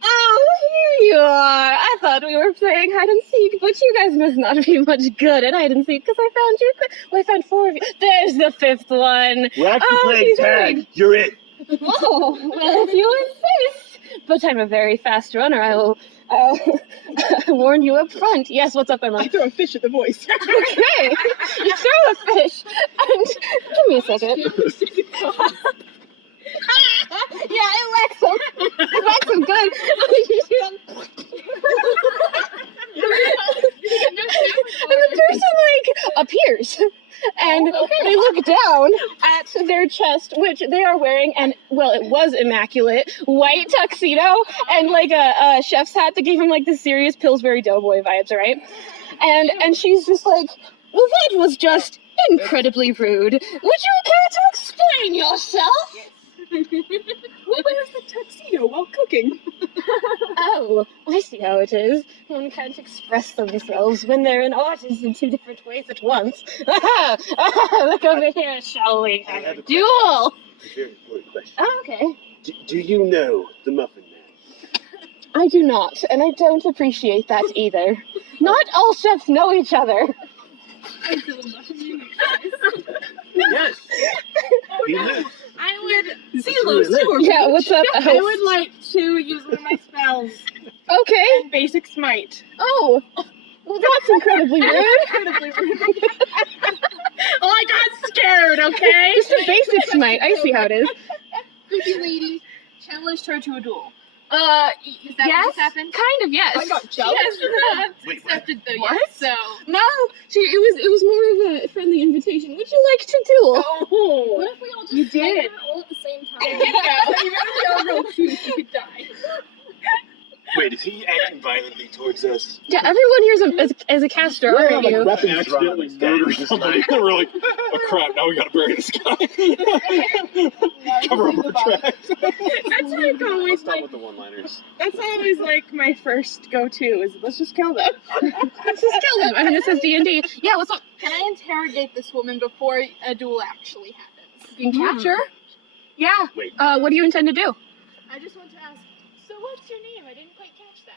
here you are. I thought we were playing hide and seek, but you guys must not be much good at hide and seek because I found you. Well, I found 4 of you. There's the 5th one. We're actually playing he's tag. worried. You're it. Oh, well, if you insist. But I'm a very fast runner. I'll warn you up front. Yes, what's up, Emma? I throw a fish at the voice. Okay. You throw a fish. And give me a second. Yeah, it whacks him. It whacks him good. And the person, like, appears. And they look down at their chest, which they are wearing, and, well, it was immaculate, white tuxedo, and, like, a chef's hat that gave him, like, the serious Pillsbury Doughboy vibes, right? And she's just like, well, that was just incredibly rude. Would you care to explain yourself? Who wears the tuxedo while cooking? Oh, I see how it is. One can't express themselves when they're an artist in two different ways at once. Look over here, shall we I have have a a duel? A very important question. Oh, okay. Do you know the Muffin Man? I do not, and I don't appreciate that either. Not all chefs know each other. Yes. He lives. I would. Zelo, Zelo, Yeah, what's up? I would like to use one of my spells. Okay. Basic smite. Oh, well, that's incredibly rude. Incredibly rude. Oh, I got scared, okay? Just a basic smite. I see how it is. Creepy lady challenged her to a duel. Is Is that what just happened? Kind of, yes. I got challenged. Wait, Accepted though, What? yes. So No, it was more of a friendly invitation. Would you like to duel? Oh. what if we all just You did. fight her all at the same time? Y'all roll two, she could die. Wait, is he acting violently towards us? Yeah, everyone here's as a caster, aren't you? weapons Accidentally murdered somebody. We're like, oh crap, now we gotta bury this guy. Cover up our tracks. That's like always Let's start like. with the one-liners. That's always like my first go-to is let's just kill them. Let's just kill them. I mean, this is D&D. Yeah, what's up? Can I interrogate this woman before a duel actually happens? You can capture? Yeah. Wait. What do you intend to do? I just want to ask, so what's your name? I didn't quite catch that.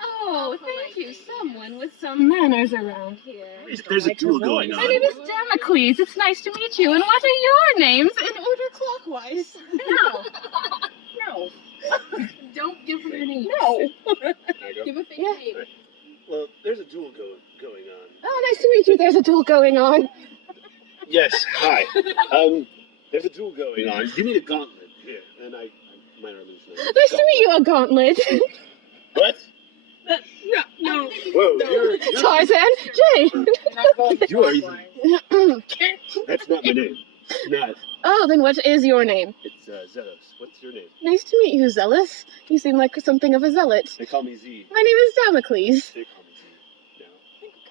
Oh, thank you. Someone with some manners around here. There's a duel going My name is Damocles. It's nice to meet you. And what are your names? In order clockwise. No. Don't give her your name. No. Give a fake Yeah. name. Well, there's a duel going on. Oh, nice to meet you. There's a duel going on. Yes, hi. There's a duel going on. You need a gauntlet here, and I minor illusion. Nice to meet you, a gauntlet. What? No. Whoa, you're Tarzan. Jay. you are even. That's not my name. Not. Oh, then what is your name? It's Zelos. What's your name? Nice to meet you, Zealous. You seem like something of a zealot. They call me Z. My name is Damocles. They call me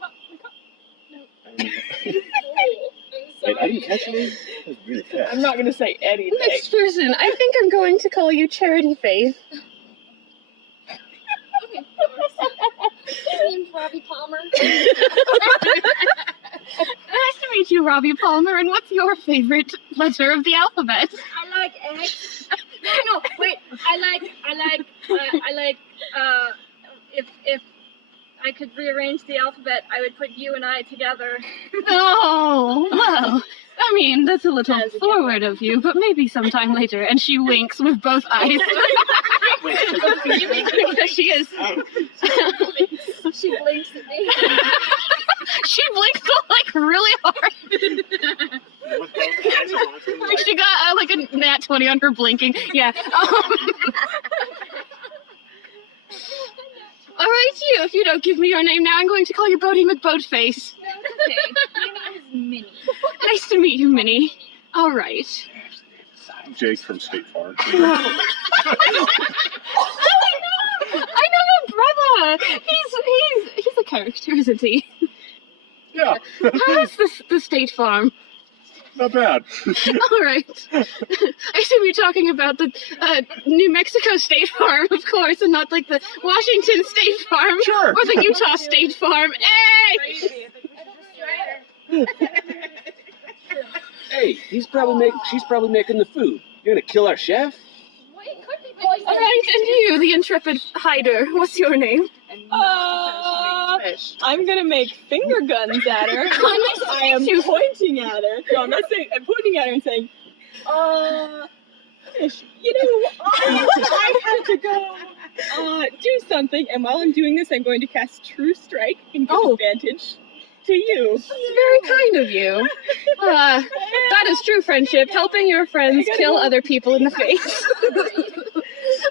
Z. No. Wait, I didn't catch your name. That was really fast. I'm not gonna say anything. Next person, I think I'm going to call you Charity Faith. Name's Robbie Palmer. Nice to meet you, Robbie Palmer. And what's your favorite letter of the alphabet? I like eggs. No, wait. I like. If I could rearrange the alphabet, I would put you and I together. Oh, well, I mean, that's a little forward of you, but maybe sometime later. And she winks with both eyes. Wait, Because she is. She blinks at me. She blinks like really hard. with both eyes constantly, Like she got like a nat 20 on her blinking. Yeah. All right, you. If you don't give me your name now, I'm going to call you Bodie McBoatface. No, it's okay. My name is Minnie. Nice to meet you, Minnie. All right. Jake from State Farm. I know your brother. He's a character, isn't he? Yeah, How's the State Farm? not bad. All right. I assume you're talking about the New Mexico State Farm, of course, and not like the Washington State Farm Sure. or the Utah State Farm. Hey! hey, she's probably making the food. You're gonna kill our chef? Well, it could be poison. All right, and you, the intrepid hider, what's your name? I'm gonna make finger guns at her. I am pointing at her. No, I'm not saying. I'm pointing at her and saying, fish. You know, I have to go do something, and while I'm doing this, I'm going to cast True Strike and give advantage to you. That's very kind of you. That is true friendship, helping your friends kill other people in the face.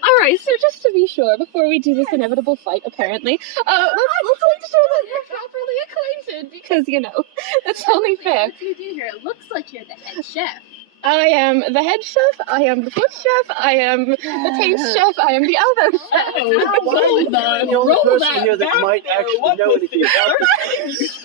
All right, so just to be sure, before we do this inevitable fight, apparently, let's make sure that you're properly acquainted, because, you know, that's only fair. What do you do here? It looks like you're the head chef. I am the head chef, I am the foot chef, I am the taste chef, I am the elbow chef. I'm the only person here that might actually know anything about this.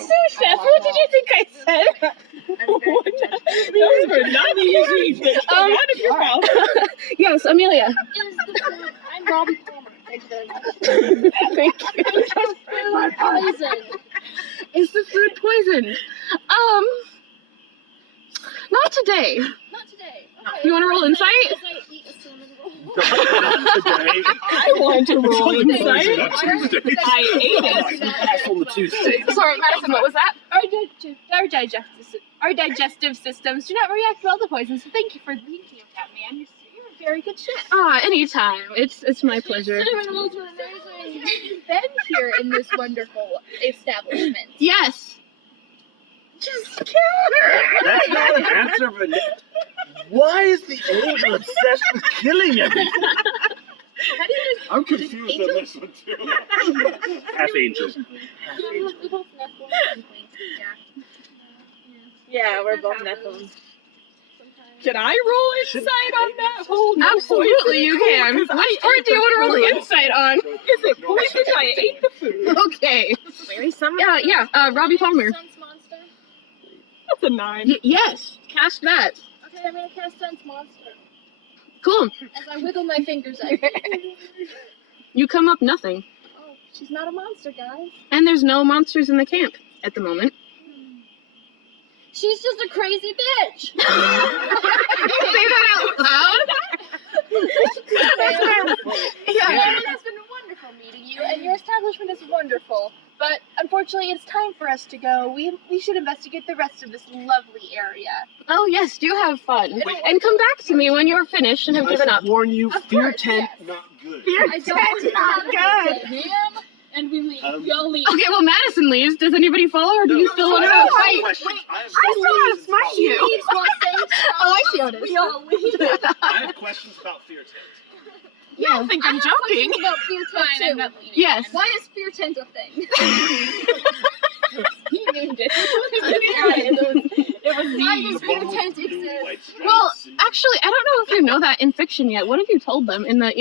Sous chef, what did you think I said? I Those were not easy to come out of your mouth. Yes, Amelia. Is the food? I'm Robbie Palmer. Thank you very much. Thank you. Poison. Is the food poisoned? Not today. Not today. Okay. You want to roll insight? As I eat a cinnamon roll. Today. I want to roll inside. Poison on Tuesday. I ate it. Pass on the Tuesday. Sorry, Madison, what was that? Our digestive systems do not react well to poison, so thank you for thinking of that, man. You're a very good chef. Anytime. It's my pleasure. Cinnamon rolls are amazing. You've been here in this wonderful establishment. Yes. That's not an answer, but why is the angel obsessed with killing everything? I'm confused on this one too. Half angel. Yeah, we're both Nephilims. Can I roll insight on that whole Absolutely, you can. Which part do you want to roll insight on? Is it poison? I ate the food. Okay. Mary Summer? Yeah, Robbie Palmer. Sense monster. That's a 9. Yes, cast that. Okay, I'm gonna cast sense monster. Cool. As I wiggle my fingers at you. You come up nothing. Oh, she's not a monster, guys. And there's no monsters in the camp at the moment. She's just a crazy bitch. Say that out loud? Yeah, it has been wonderful meeting you, and your establishment is wonderful. But unfortunately, it's time for us to go. We should investigate the rest of this lovely area. Oh, yes, do have fun. And come back to me when you're finished and have given up. Warn you, fear course, tent, yes. not good. Fear I tent's don't not good. Him, and we leave. We all leave. Okay, well, Madison leaves. Does anybody follow, or do you still want to have a fight? I still want to smite you. Leaves while saying Oh, I see how it is. we all leave. I have questions about fear tent. You don't think I'm joking? About fear tent Fine, I'm too. not leaving. Yes. Why is fear tent a thing? He named it. Why does fear tent exist? Well, actually, I don't know if you know that in fiction yet. What have you told them in the,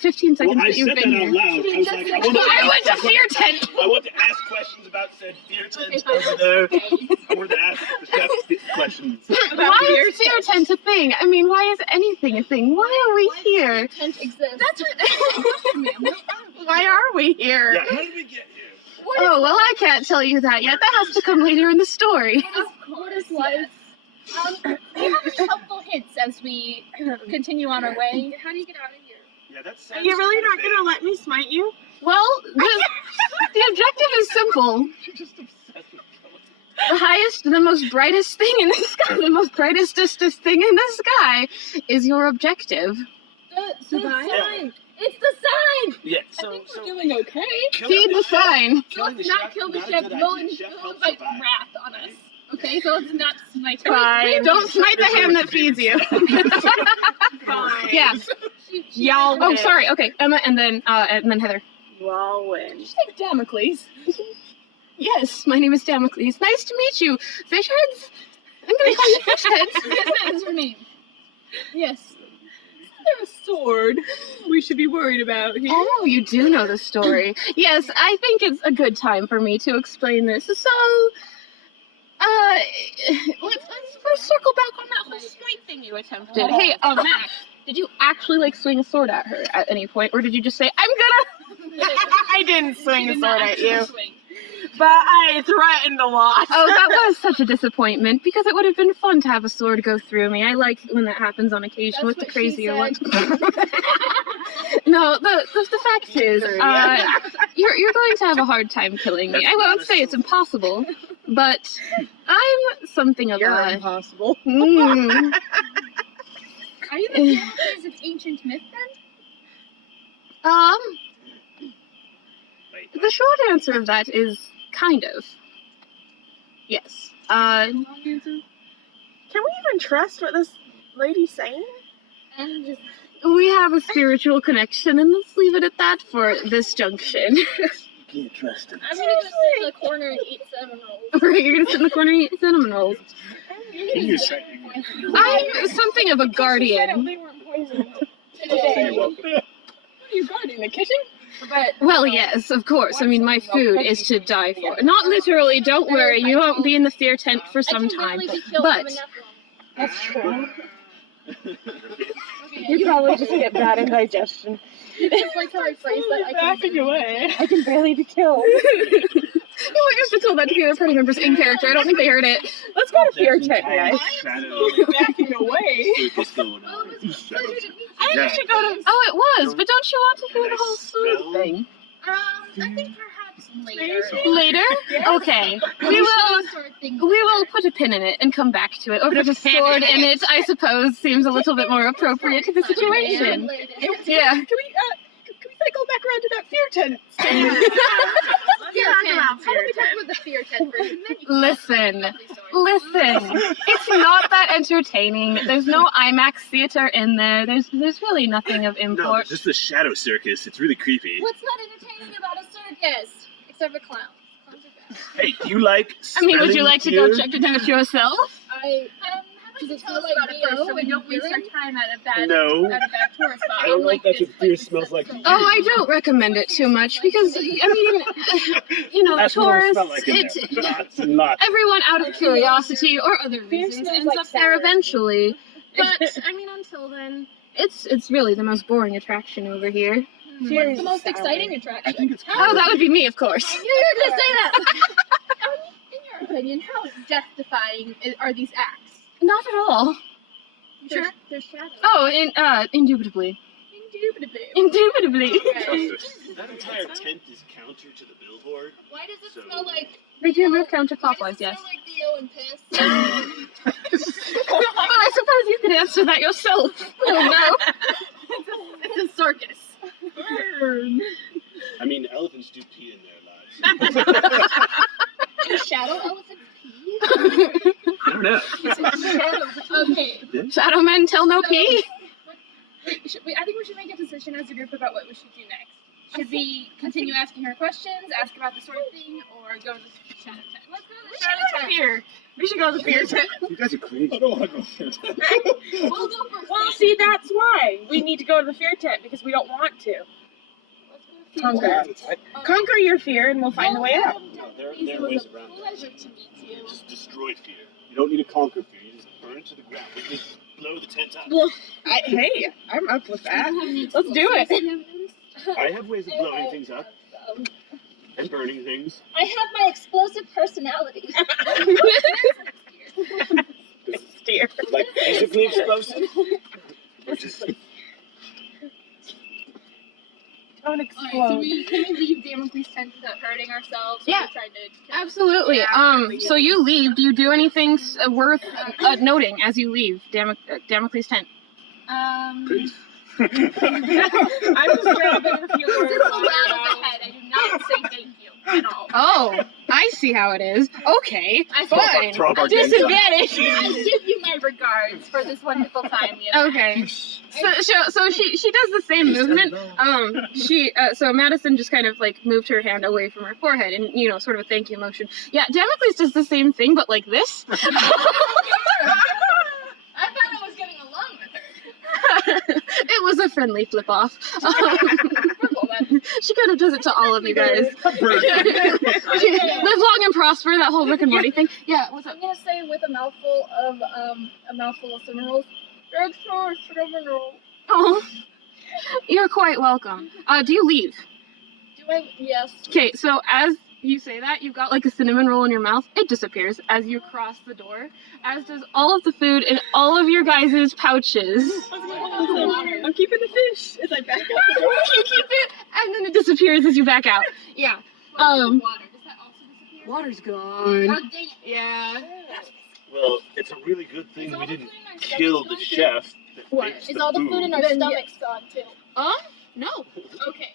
15 seconds Well, I that you've said been that here? out loud. I was like, I went to fear tent. I want to ask questions about said fear tent over there. I want to ask the chef questions. Why is fear tent a thing? I mean, why is anything a thing? Why are we here? Fear tent exists. That's why are we here? Yeah, how did we get here? Oh, well, I can't tell you that yet. That has to come later in the story. What is life? We have helpful hints as we continue on our way. How do you get out of here? Yeah, that's. Are you really not going to let me smite you? Well, the objective is simple. You're just obsessed with killing. The highest, the most brightest thing in the sky, the most brightest thing in the sky is your objective. The sign. It's the sign. Yeah, I think we're doing okay. Feed the sign. Let's not kill the chef. You'll invite wrath on us. Okay, so let's not smite her. Fine. Don't smite the hand that feeds you. Fine. Yeah. Y'all Oh, win. sorry. Okay, Emma, and then Heather. Y'all win. Damocles. Yes, my name is Damocles. Nice to meet you, fish heads. I'm gonna call you fish heads. That is her name. Yes. There's a sword we should be worried about here. Oh, you do know the story. Yes, I think it's a good time for me to explain this. So, let's first circle back on that whole smite thing you attempted. Hey, Max, did you actually swing a sword at her at any point, or did you just say, "I'm gonna"? I didn't swing a sword at you, Swing. but I threatened a lot. Oh, that was such a disappointment because it would have been fun to have a sword go through me. I like when that happens on occasion That's with the what crazier she ones. said. No, the fact is, you're going to have a hard time killing me. I won't say it's impossible, but I'm something of You're a. impossible. Mm. Are you the Damocles of ancient myth then? The short answer of that is kind of. Yes. Long answer. Can we even trust what this lady's saying? And just We have a spiritual connection, and let's leave it at that for this junction. Can't trust him. I'm gonna go sit in the corner and eat cinnamon rolls. Right, you're gonna sit in the corner and eat cinnamon rolls. Can you say? I'm something of a guardian. They weren't poisoned. You're welcome. What are you guarding? The kitchen? But Well, yes, of course. I mean, my food is to die for. Not literally, don't worry. You won't be in the fear tent for some time. But That's true. You probably just get bad indigestion. it's like how I phrase that. I can barely be killed. Oh, I used to tell that to the other party members in character. I don't think they heard it. Let's go to fear tent, guys. Backing away. I think we should go to. Oh, it was. But don't you want to hear the whole food thing? I think perhaps later. Later? Okay. We will put a pin in it and come back to it. Or put a sword in it, I suppose, seems a little bit more appropriate to the situation. Yeah. Can we cycle back around to that fear tent? How do we talk about the fear tent version? Listen. It's not that entertaining. There's no IMAX theater in there. There's really nothing of No, import. just the shadow circus. It's really creepy. What's not entertaining about a circus? Except for clowns. Clowns are bad. Hey, do you like I mean, would you smelling like to go fear? check it out yourself? Does it smell about it first so we don't waste our time at a bad No. tourist spot? I don't know if that's what fear smells like. Oh, I don't recommend it too much because, I mean, you know, That's what it'll tourists, smell like in there. Lots and lots. everyone out of curiosity or other reasons smells ends like up there sour. eventually. But, I mean, until then, it's really the most boring attraction over here. Fear What's the is most sour. exciting attraction? I think it's Oh, that would be me, of course. You were gonna say that. In your opinion, how death-defying are these acts? Not at all. There's shadows. Oh, indubitably. Indubitably. That entire tent is counter to the billboard. Why does it smell like? They do move Why counterclockwise, does it yes. smell like the and piss? Well, I suppose you could answer that yourself. I don't know. It's a circus. I mean, elephants do pee in their lives. Do shadow elephants pee? I don't know. Okay. Shadow men tell no pee. Wait, I think we should make a decision as a group about what we should do next. Should we continue asking her questions, ask about the sort of thing, or go to the shadow tent? Let's go to the shadow tent. Here. We should go to the fear tent. You guys are crazy. I don't want to go fear tent. We'll go first. Well, see, that's why we need to go to the fear tent because we don't want to. Conquer. Conquer your fear and we'll find a way out. No, there are ways around it. Pleasure to meet you. Just destroy fear. You don't need to conquer fear. You just burn it to the ground. You just blow the tent up. Hey, I'm up with that. Let's do it. I have ways of blowing things up and burning things. I have my explosive personality. Steer. Like physically explosive? Or just Don't Alright, so explode. can we leave Damocles' tent without hurting ourselves? Yeah. Or trying to Absolutely. So you leave. Do you do anything worth noting as you leave Damocles' tent? Peace. I'm just grabbing a few words. Just a round of the head. I do not say thank you at all. Oh, I see how it is. Okay, fine. Throw up our Disadvantage. I give you my regards for this wonderful time we have. Okay. So she does the same movement. So Madison just kind of like moved her hand away from her forehead and, you know, sort of a thank you motion. Yeah, Damocles does the same thing, but like this. I thought I was getting along with her. It was a friendly flip off. She kind of does it to all of you guys. Live long and prosper, that whole Rick and Morty thing. Yeah, what's up? I'm gonna say with a mouthful of cinnamons. Extra cinnamon. Oh, you're quite welcome. Do you leave? Do I? Yes. Okay, so as you say that, you've got like a cinnamon roll in your mouth. It disappears as you cross the door, as does all of the food in all of your guys' pouches. I'm keeping the fish as I back out the door. You keep it, and then it disappears as you back out. Yeah. Water. Does that also disappear? Water's gone. Oh, dang it. Yeah. Well, it's a really good thing we didn't kill the chef. that What? makes Is all the food in our Then stomachs gone too? No. Okay.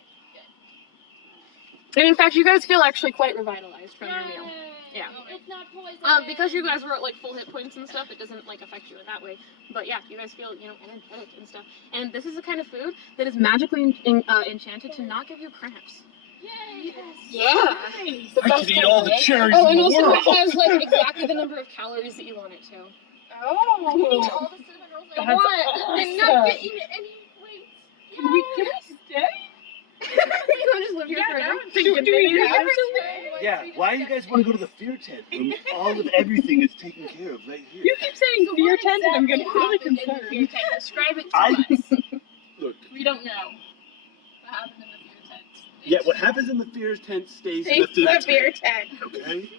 And in fact, you guys feel actually quite revitalized from your meal. Yeah. It's not poison. Because you guys were at like full hit points and stuff, it doesn't like affect you in that way. But yeah, you guys feel, you know, energetic and stuff. And this is the kind of food that is magically enchanted to not give you cramps. Yay. Yeah. I could eat all the cherries Oh, in and the also world. it has like exactly the number of calories that you want it to. All the cinnamon rolls I That's want. And not awesome. getting any weight. Can we stay? here for do thinking we maybe have Yeah, why do you guys want to go to the fear tent when all of everything is taken care of right here? You keep saying fear tent, and I'm getting really happened in the concerned. fear tent? Describe it to I- us. Look, We don't know what happened in the fear tent. yeah, what happens in the fear tent stays in the fear tent. Okay?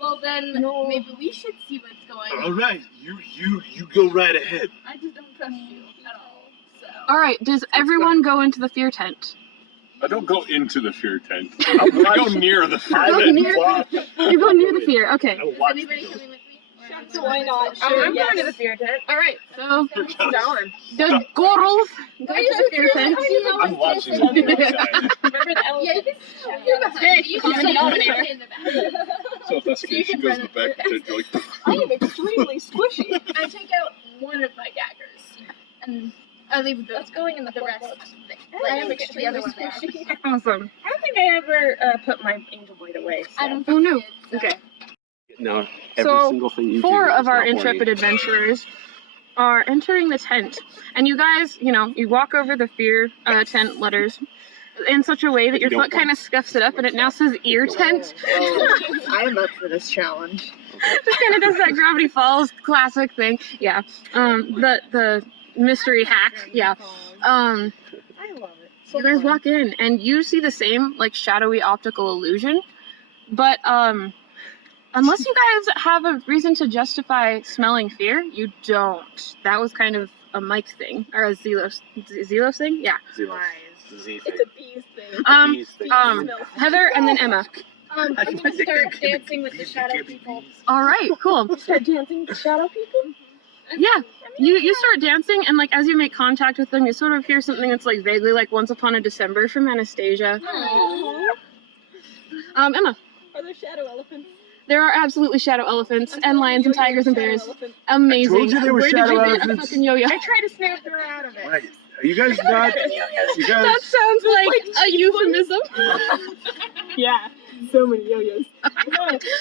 Well, then maybe we should see what's going on. All right, you go right ahead. I just don't trust you at all. So. All right, does everyone go into the fear tent? I don't go into the fear tent. I go near the fear I Go tent. near- You go near the fear. Okay. I will Is watch anybody you. coming with me? So why not? I'm going to the fear tent. All right. So Going. the girls go to the fear tent. I'm watching you from outside. Remember the Yeah, elephant? you're behind. You Common can denominator. in the back. So if that's the case, she goes in the back and like, I am extremely squishy. I take out one of my daggers, and I leave the. That's going in the rest. I am extremely the other one there. squishy. Awesome. I don't think I ever put my angel blade away. I So. don't. Oh no. think it's, Okay. No, every So, single thing you do 4 is of our not horny. intrepid adventurers are entering the tent, and you guys, you walk over the fear tent letters in such a way that your You don't foot kind of scuffs it up, and it now says ear tent. I'm up for this challenge. Just kind of does that Gravity Falls classic thing. Yeah. The mystery hack. Yeah. I love it. So You guys fun. walk in, and you see the same like shadowy optical illusion, but unless you guys have a reason to justify smelling fear, you don't. That was kind of a Mike thing, or a Zelos thing? Yeah. Zero. Lies. Z It's thing. a bees thing. Bees thing. Heather and then Emma. I'm gonna start dancing with the shadow people. All right, cool. Start dancing with shadow people. Yeah, you start dancing, and like as you make contact with them, you sort of hear something that's like vaguely like "Once Upon a December" from Anastasia. Emma, Are there shadow elephants? there are absolutely shadow elephants and lions and tigers and bears. Amazing. I told you there were Where shadow did you get elephants. that fucking yo-yo? I tried to snap her out of it. Right. Are you guys not? You guys. That sounds like a euphemism. Yeah. So many yo-yos.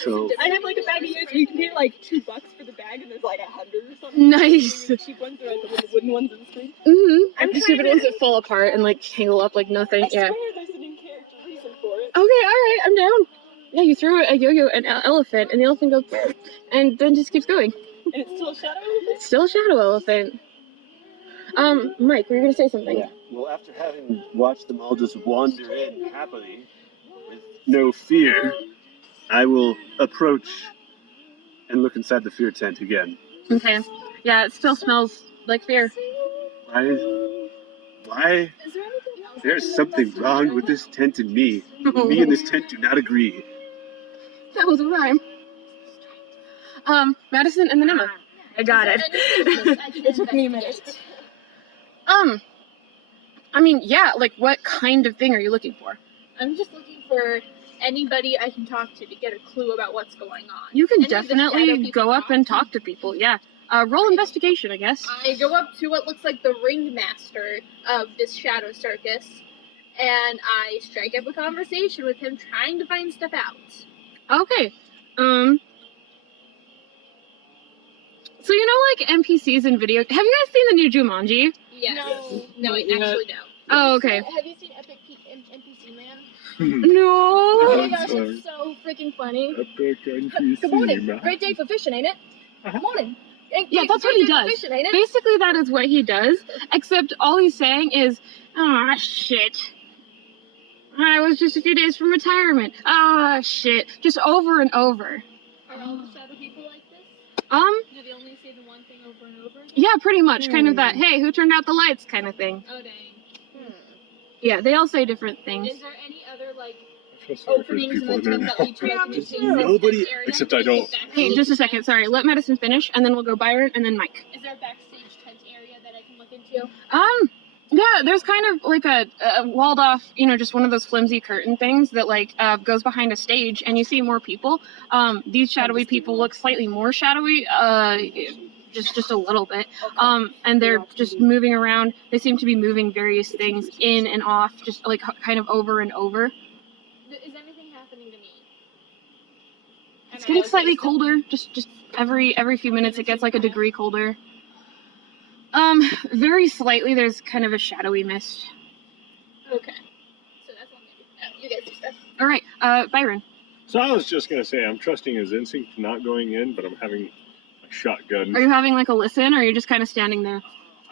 So I have like a bag of yo-yos. You can pay like $2 for the bag, and there's like 100 or something. Nice. The cheap ones are like the little wooden ones in the street. Mm-hmm. I'm The stupid trying ones that fall apart and like tangle up like nothing. I Yeah. swear there's an in-character reason for it. Okay, alright, I'm down. Yeah, you throw a yo-yo at an elephant, and the elephant goes, and then just keeps going. And it's still a shadow elephant? It's still a shadow elephant. Mike, were you gonna say something? yeah. Well, after having watched them all just wander in happily, with no fear, I will approach and look inside the fear tent again. Okay. Yeah, it still smells like fear. Why? Why? Is there anything else? There's something wrong with this tent and me. Me and this tent do not agree. That was a rhyme. Madison and then Emma. I got it. It took me a minute. I mean, yeah, like what kind of thing are you looking for? I'm just looking for anybody I can talk to get a clue about what's going on. You can Any of the shadow definitely people go up and talk to people, yeah. Roll investigation, I guess. I go up to what looks like the ringmaster of this shadow circus, and I strike up a conversation with him, trying to find stuff out. Okay. So you know like NPCs in video, have you guys seen the new Jumanji? Yes. No. No, actually no. Oh, okay. Have you seen Epic NPC Man? No. Oh my gosh, it's so freaking funny. Good morning. Great day for fishing, ain't it? Good morning. Yeah, that's what he Great day for does. Fishing, ain't it? Basically, that is what he does, except all he's saying is, ah, shit. I was just a few days from retirement. Ah, shit. Just over and over. Are all the shadow people like this? Do Do they only say the one thing over and over? Yeah, pretty much. Kind of that, hey, who turned out the lights kind of thing. Oh dang. Yeah, they all say different things. Is there any other like I feel sorry for openings in people the in tent there. that we try to Just use in nobody- this area? Except I don't. Hey, just a second, sorry. Let Madison finish, and then we'll go Byron, and then Mike. Is there a backstage tent area that I can look into? Yeah, there's kind of like a walled off, just one of those flimsy curtain things that like goes behind a stage, and you see more people. These shadowy people look slightly more shadowy, just a little bit. And they're just moving around. They seem to be moving various things in and off, just like kind of over and over. Is anything happening to me? It's getting slightly colder. Just every few minutes, it gets like a degree colder. Very slightly. There's kind of a shadowy mist. Okay. So that's all I need to know. You guys All right, Byron. So I was just gonna say I'm trusting his instinct not going in, but I'm having a shotgun. Are you having like a listen, or are you just kind of standing there?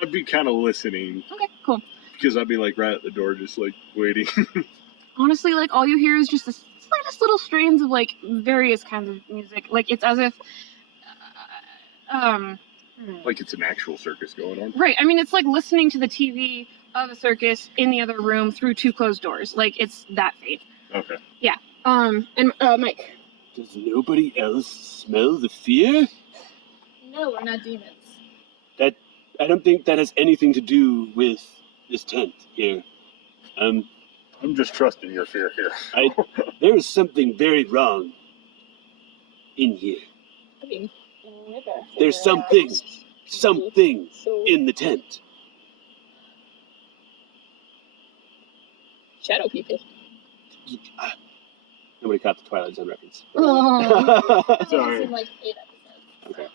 I'd be kind of listening. Okay, cool. Because I'd be like right at the door, just like waiting. Honestly, like all you hear is just the slightest little strains of like various kinds of music. Like it's as if, Like it's an actual circus going on. right. I mean, it's like listening to the TV of a circus in the other room through 2 closed doors. Like it's that faint. Okay. Yeah. And Mike. Does nobody else smell the fear? No, we're not demons. I don't think that has anything to do with this tent here. I'm just trusting your fear here. There is something very wrong in here. I mean, There's something in the tent. Shadow people. Nobody caught the Twilight Zone reference. Oh. Sorry. Like 8 episodes. Okay.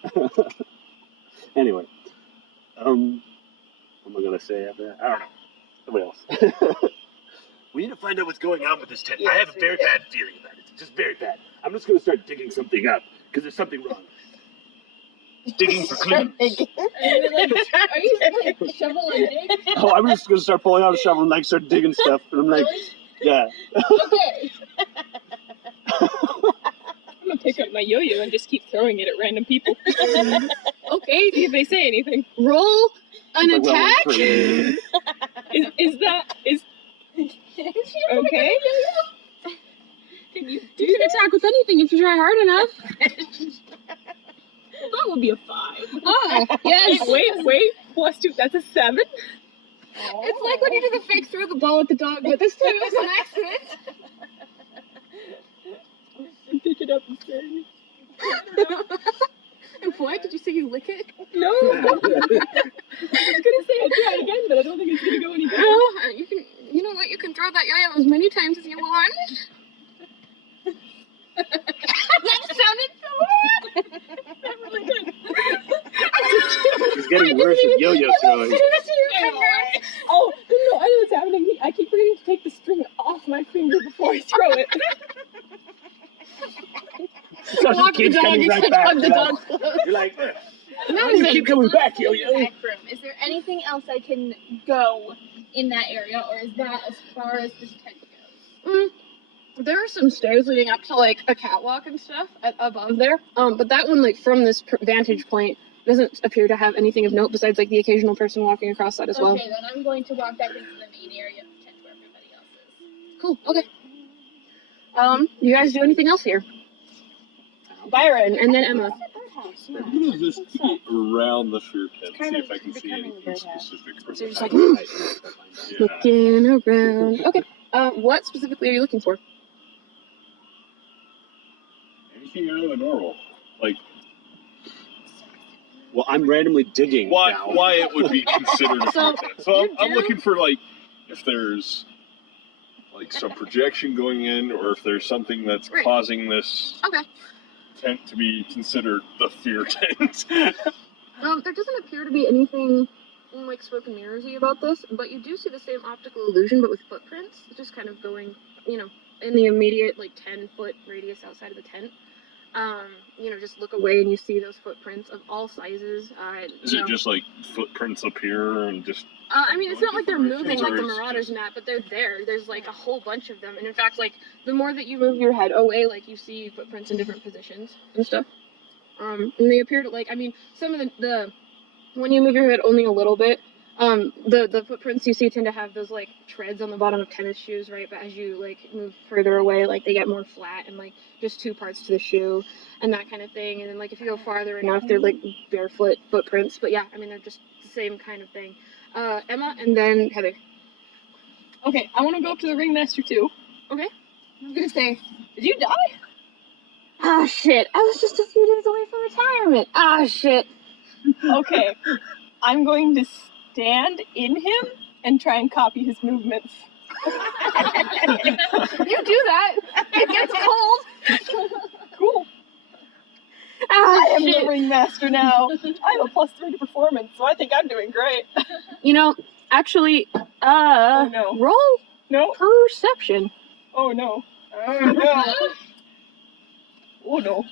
Anyway, what am I gonna say after that? I don't know. Somebody else. We need to find out what's going on with this tent. I have a very bad feeling about it. Just very bad. I'm just gonna start digging something up because there's something wrong. Digging for clues. Are you like shovel and dig? Oh, I'm just gonna start pulling out a shovel and like start digging stuff. And I'm like, yeah. Okay. I'm gonna pick up my yo-yo and just keep throwing it at random people. Okay, see if they say anything. Roll an Like, well, attack. crazy. Is okay? You can attack with anything if you try hard enough. That would be a 5. Oh, yes. Wait. Plus 2. That's a 7. It's like when you do the fake throw the ball at the dog, but this time it was an accident. Pick it up and carry And what? Did you say you lick it? No. I was gonna say I'd try again, but I don't think it's gonna go any better. No, you can. You know what? You can throw that yo-yo as many times as you want. That sounded so bad. That really did. It's getting worse with yo-yo throwing. Oh, no, I know what's happening. I keep forgetting to take the string off my finger before I throw it. So the kid's coming right back. You're like, Now you keep coming back, yo-yo. Is there anything else I can go in that area, or is that as far as this tent goes? There are some stairs leading up to like a catwalk and stuff above there. But that one, like from this vantage point, doesn't appear to have anything of note besides like the occasional person walking across that as well. Okay, then I'm going to walk back into the main area of the tent where everybody else is. Cool. Okay. You guys do anything else here? Byron and then Emma. I'm gonna just get around the fear tent, see if I can see anything specific. So you're just like Yeah. looking around. Okay. What specifically are you looking for? Anything out of the normal. Like, Well, I'm randomly digging now. why it would be considered a fear tent. So I'm looking for, like, if there's, like, some projection going in, or if there's something that's Right. causing this Okay. tent to be considered the fear tent. There doesn't appear to be anything like smoke and mirrorsy about this, but you do see the same optical illusion, but with footprints, just kind of going, in the immediate like 10-foot radius outside of the tent. Just look away and you see those footprints of all sizes. Is it just like footprints appear and just? I mean, it's not like they're moving like the Or it's Marauders map, but they're there. There's like a whole bunch of them, and in fact, like the more that you move your head away, like you see footprints in different positions and stuff. And they appear to like, I mean, some of the when you move your head only a little bit, the footprints you see tend to have those like treads on the bottom of tennis shoes, right? But as you like move further away, like they get more flat and like just 2 parts to the shoe and that kind of thing. And then like if you go farther enough, they're like barefoot footprints. But yeah, I mean they're just the same kind of thing. Emma and then Heather. Okay, I want to go up to the ringmaster too. Okay. I'm gonna say, did you die? Ah shit! I was just a few days away from retirement. Ah shit! Okay, I'm going to stand in him and try and copy his movements. You do that. It gets cold. Cool. Ah, I am shit. the ringmaster now. I have a +3 to performance, so I think I'm doing great. Actually, Oh, no. roll No? perception. Oh no. Oh no. Oh no.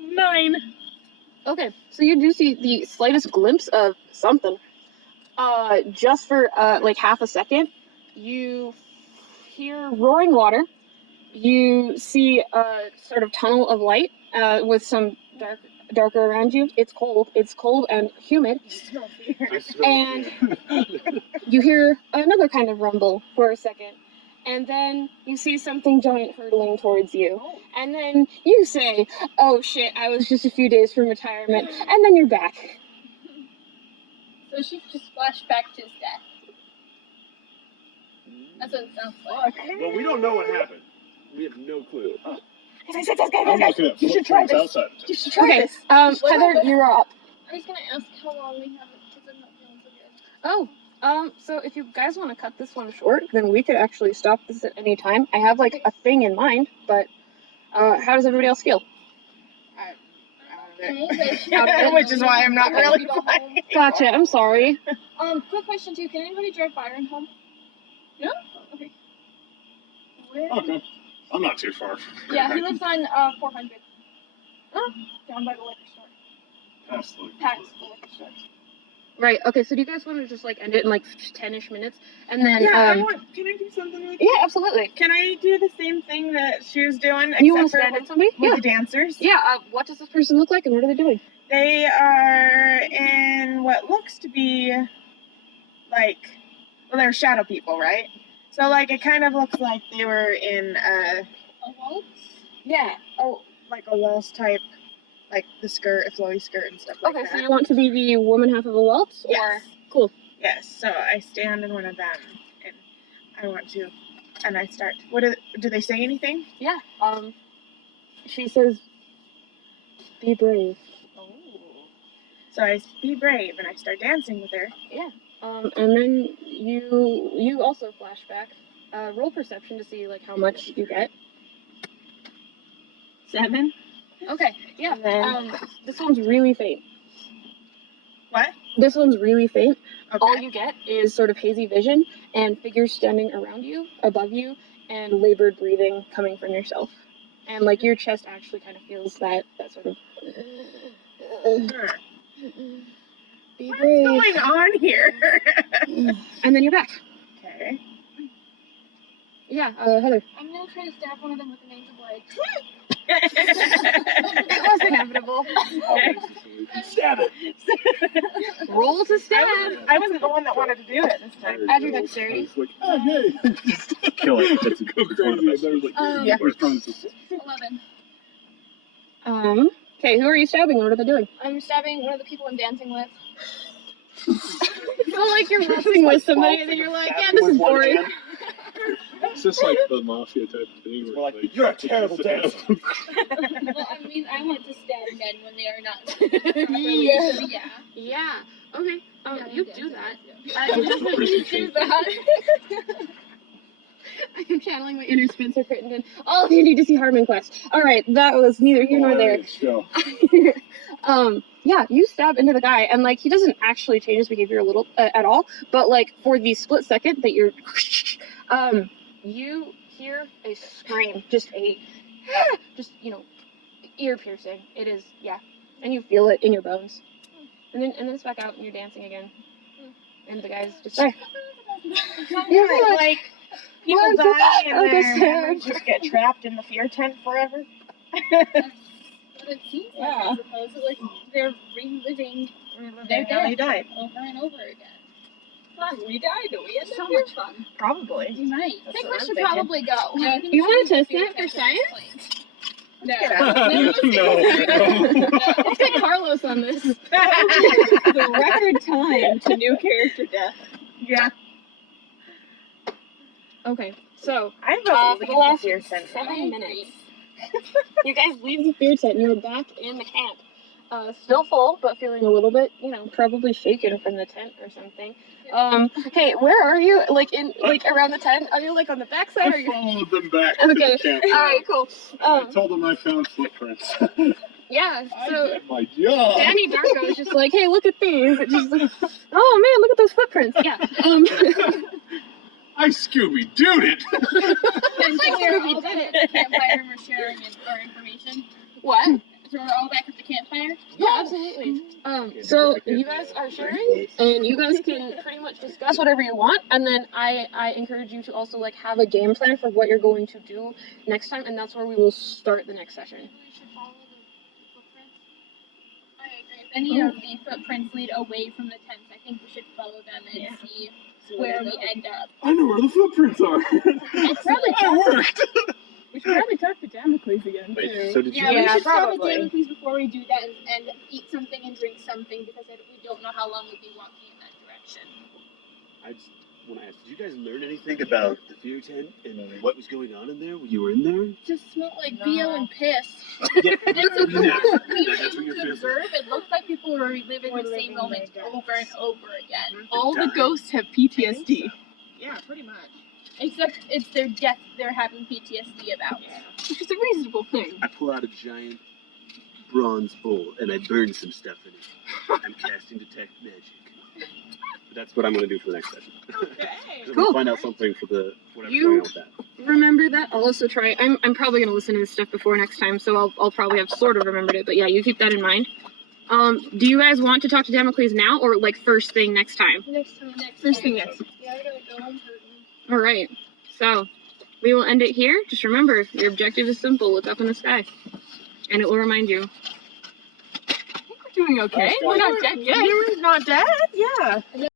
9. Okay, so you do see the slightest glimpse of something. Just for like half a second, you hear roaring water. You see a sort of tunnel of light with some darker around you. It's cold. It's cold and humid. And you hear another kind of rumble for a second. And then you see something giant hurtling towards you. And then you say, oh shit, I was just a few days from retirement. And then you're back. So she just flashed back to his death. That's what it sounds like. Well, we don't know what happened. We have no clue. I'm not gonna You should try this. outside. You should try Okay, this. Heather, you're up. I was gonna ask how long we have it because I'm not feeling so good. Oh, so if you guys want to cut this one short, then we could actually stop this at any time. I have like a thing in mind, but how does everybody else feel? Which is why I'm not really playing. Gotcha. I'm sorry. Quick question too. Can anybody drive Byron home? No? Okay. Where? Okay. I'm not too far. Yeah, he lives on 400. Down by the liquor store. Past the Past the liquor store. Right. Okay. So do you guys want to just like end it in like 10ish minutes, and then Yeah, can I do something like that? yeah, absolutely. Can I do the same thing that she was doing, You want except to stand for in somebody? with Yeah. the dancers? Yeah. What does this person look like, and what are they doing? They are in what looks to be like, well, they're shadow people, right? So like it kind of looks like they were in A waltz? yeah, oh, like a waltz type, like the skirt, a flowy skirt and stuff like Okay. that. So you want to be the woman half of a waltz, Yes. or cool? Yes, so I stand in one of them, and I want to, and I start. Do they say anything? Yeah. She says, "Be brave." Oh. So I be brave, and I start dancing with her. Yeah. And then you also flashback. Roll perception to see like how much you get. 7. Okay. Yeah. And then- This one's really faint. What? This one's really faint. Okay. All you get is sort of hazy vision and figures standing around you, above you, and labored breathing coming from yourself. And like your chest actually kind of feels that sort of. Be What's brave. going on here? And then you're back. Okay. Yeah, Heather. I'm gonna try to stab one of them with an angel blade. It was inevitable. Stab it. Roll to stab. I wasn't the one that wanted to do it this time. Add your dexterity. It's like, oh, hey. Just Kill it. That's go crazy. And there's like, Yeah. we're trying to 11. Okay, who are you stabbing? What are they doing? I'm stabbing one of the people I'm dancing with. You feel like you're messing with somebody and then you're like, yeah, this is boring. It's just like the mafia type of thing. We're Where like, it's you're a terrible dancer. Well, I mean, I want to stab men when they are not properly, Yeah. so yeah. Yeah. Okay. Yeah, You yeah, do that. I definitely do that. I am channeling my inner Spencer Crittenden. All of you need to see Harmon Quest. All right, that was neither here nor there. Show. Yeah, you stab into the guy, and like he doesn't actually change his behavior a little at all. But like for the split second that you're, you hear a scream, just ear piercing. It is, yeah, and you feel it in your bones, and then it's back out, and you're dancing again, and the guy's just there. Yeah, like people Run for die that, and like I their said. memories just get trapped in the fear tent forever. But it seems like, Yeah. I suppose, like they're reliving Their death they died. over and over again. Fun. We died. We had So so much much fun. Probably. You might. I That's think what we I'm should thinking. probably go. Yeah, I think You we want should to do test it for science? No. Get out. Let's get Carlos on this. the record time to new character death. Yeah. Okay, so I'm for about the to last fear tent. 7 minutes, you guys leave the fear tent and you're back in the camp. Still full, but feeling a little bit, probably shaken from the tent or something. Hey, where are you? Like around the tent? Are you like on the backside? Or I you? followed them back to Okay. the camp. All right, cool. I told them I found footprints. Yeah. I So did my job. Danny Darko is just like, hey, look at these. It's just like, oh man, look at those footprints. Yeah. I Scooby-Dooed it. And so we're all back at the campfire and we're sharing our information. What? So we're all back at the campfire. Yeah, absolutely. So you guys are sharing, and you guys can pretty much discuss whatever you want, and then I encourage you to also like have a game plan for what you're going to do next time, and that's where we will start the next session. We should follow the footprints. I agree. If any of the footprints lead away from the tents, I think we should follow them and see where we end up. I know where the footprints are. That worked. We should probably talk to Damocles again, Wait, too. so did you Yeah, we Yeah, should probably. probably Damocles before we do that and eat something and drink something because we don't know how long we'll be walking in that direction. I just want to ask, did you guys learn anything about the fear tent and what was going on in there when you were in there? It just smelled like BO and piss. Yeah, That's what we that's what you're to observe. It looked like people were reliving the same moment over and over again. All the ghosts have PTSD. Yeah, pretty much. Except it's their death they're having PTSD about. Which is a reasonable thing. I pull out a giant bronze bowl and I burn some stuff in it. I'm casting detect magic. But that's what I'm going to do for the next session. Okay. I'm Cool. gonna find out something for the whatever's You- going on with that. Remember that. I'll also try. I'm probably gonna listen to this stuff before next time, so I'll probably have sort of remembered it. But yeah, you keep that in mind. Do you guys want to talk to Damocles now, or like first thing next time? First thing next. Yeah, I gotta go. I'm hurting. All right. So we will end it here. Just remember, your objective is simple. Look up in the sky, and it will remind you. I think we're doing okay. We're not dead yet. You're not dead? Yeah.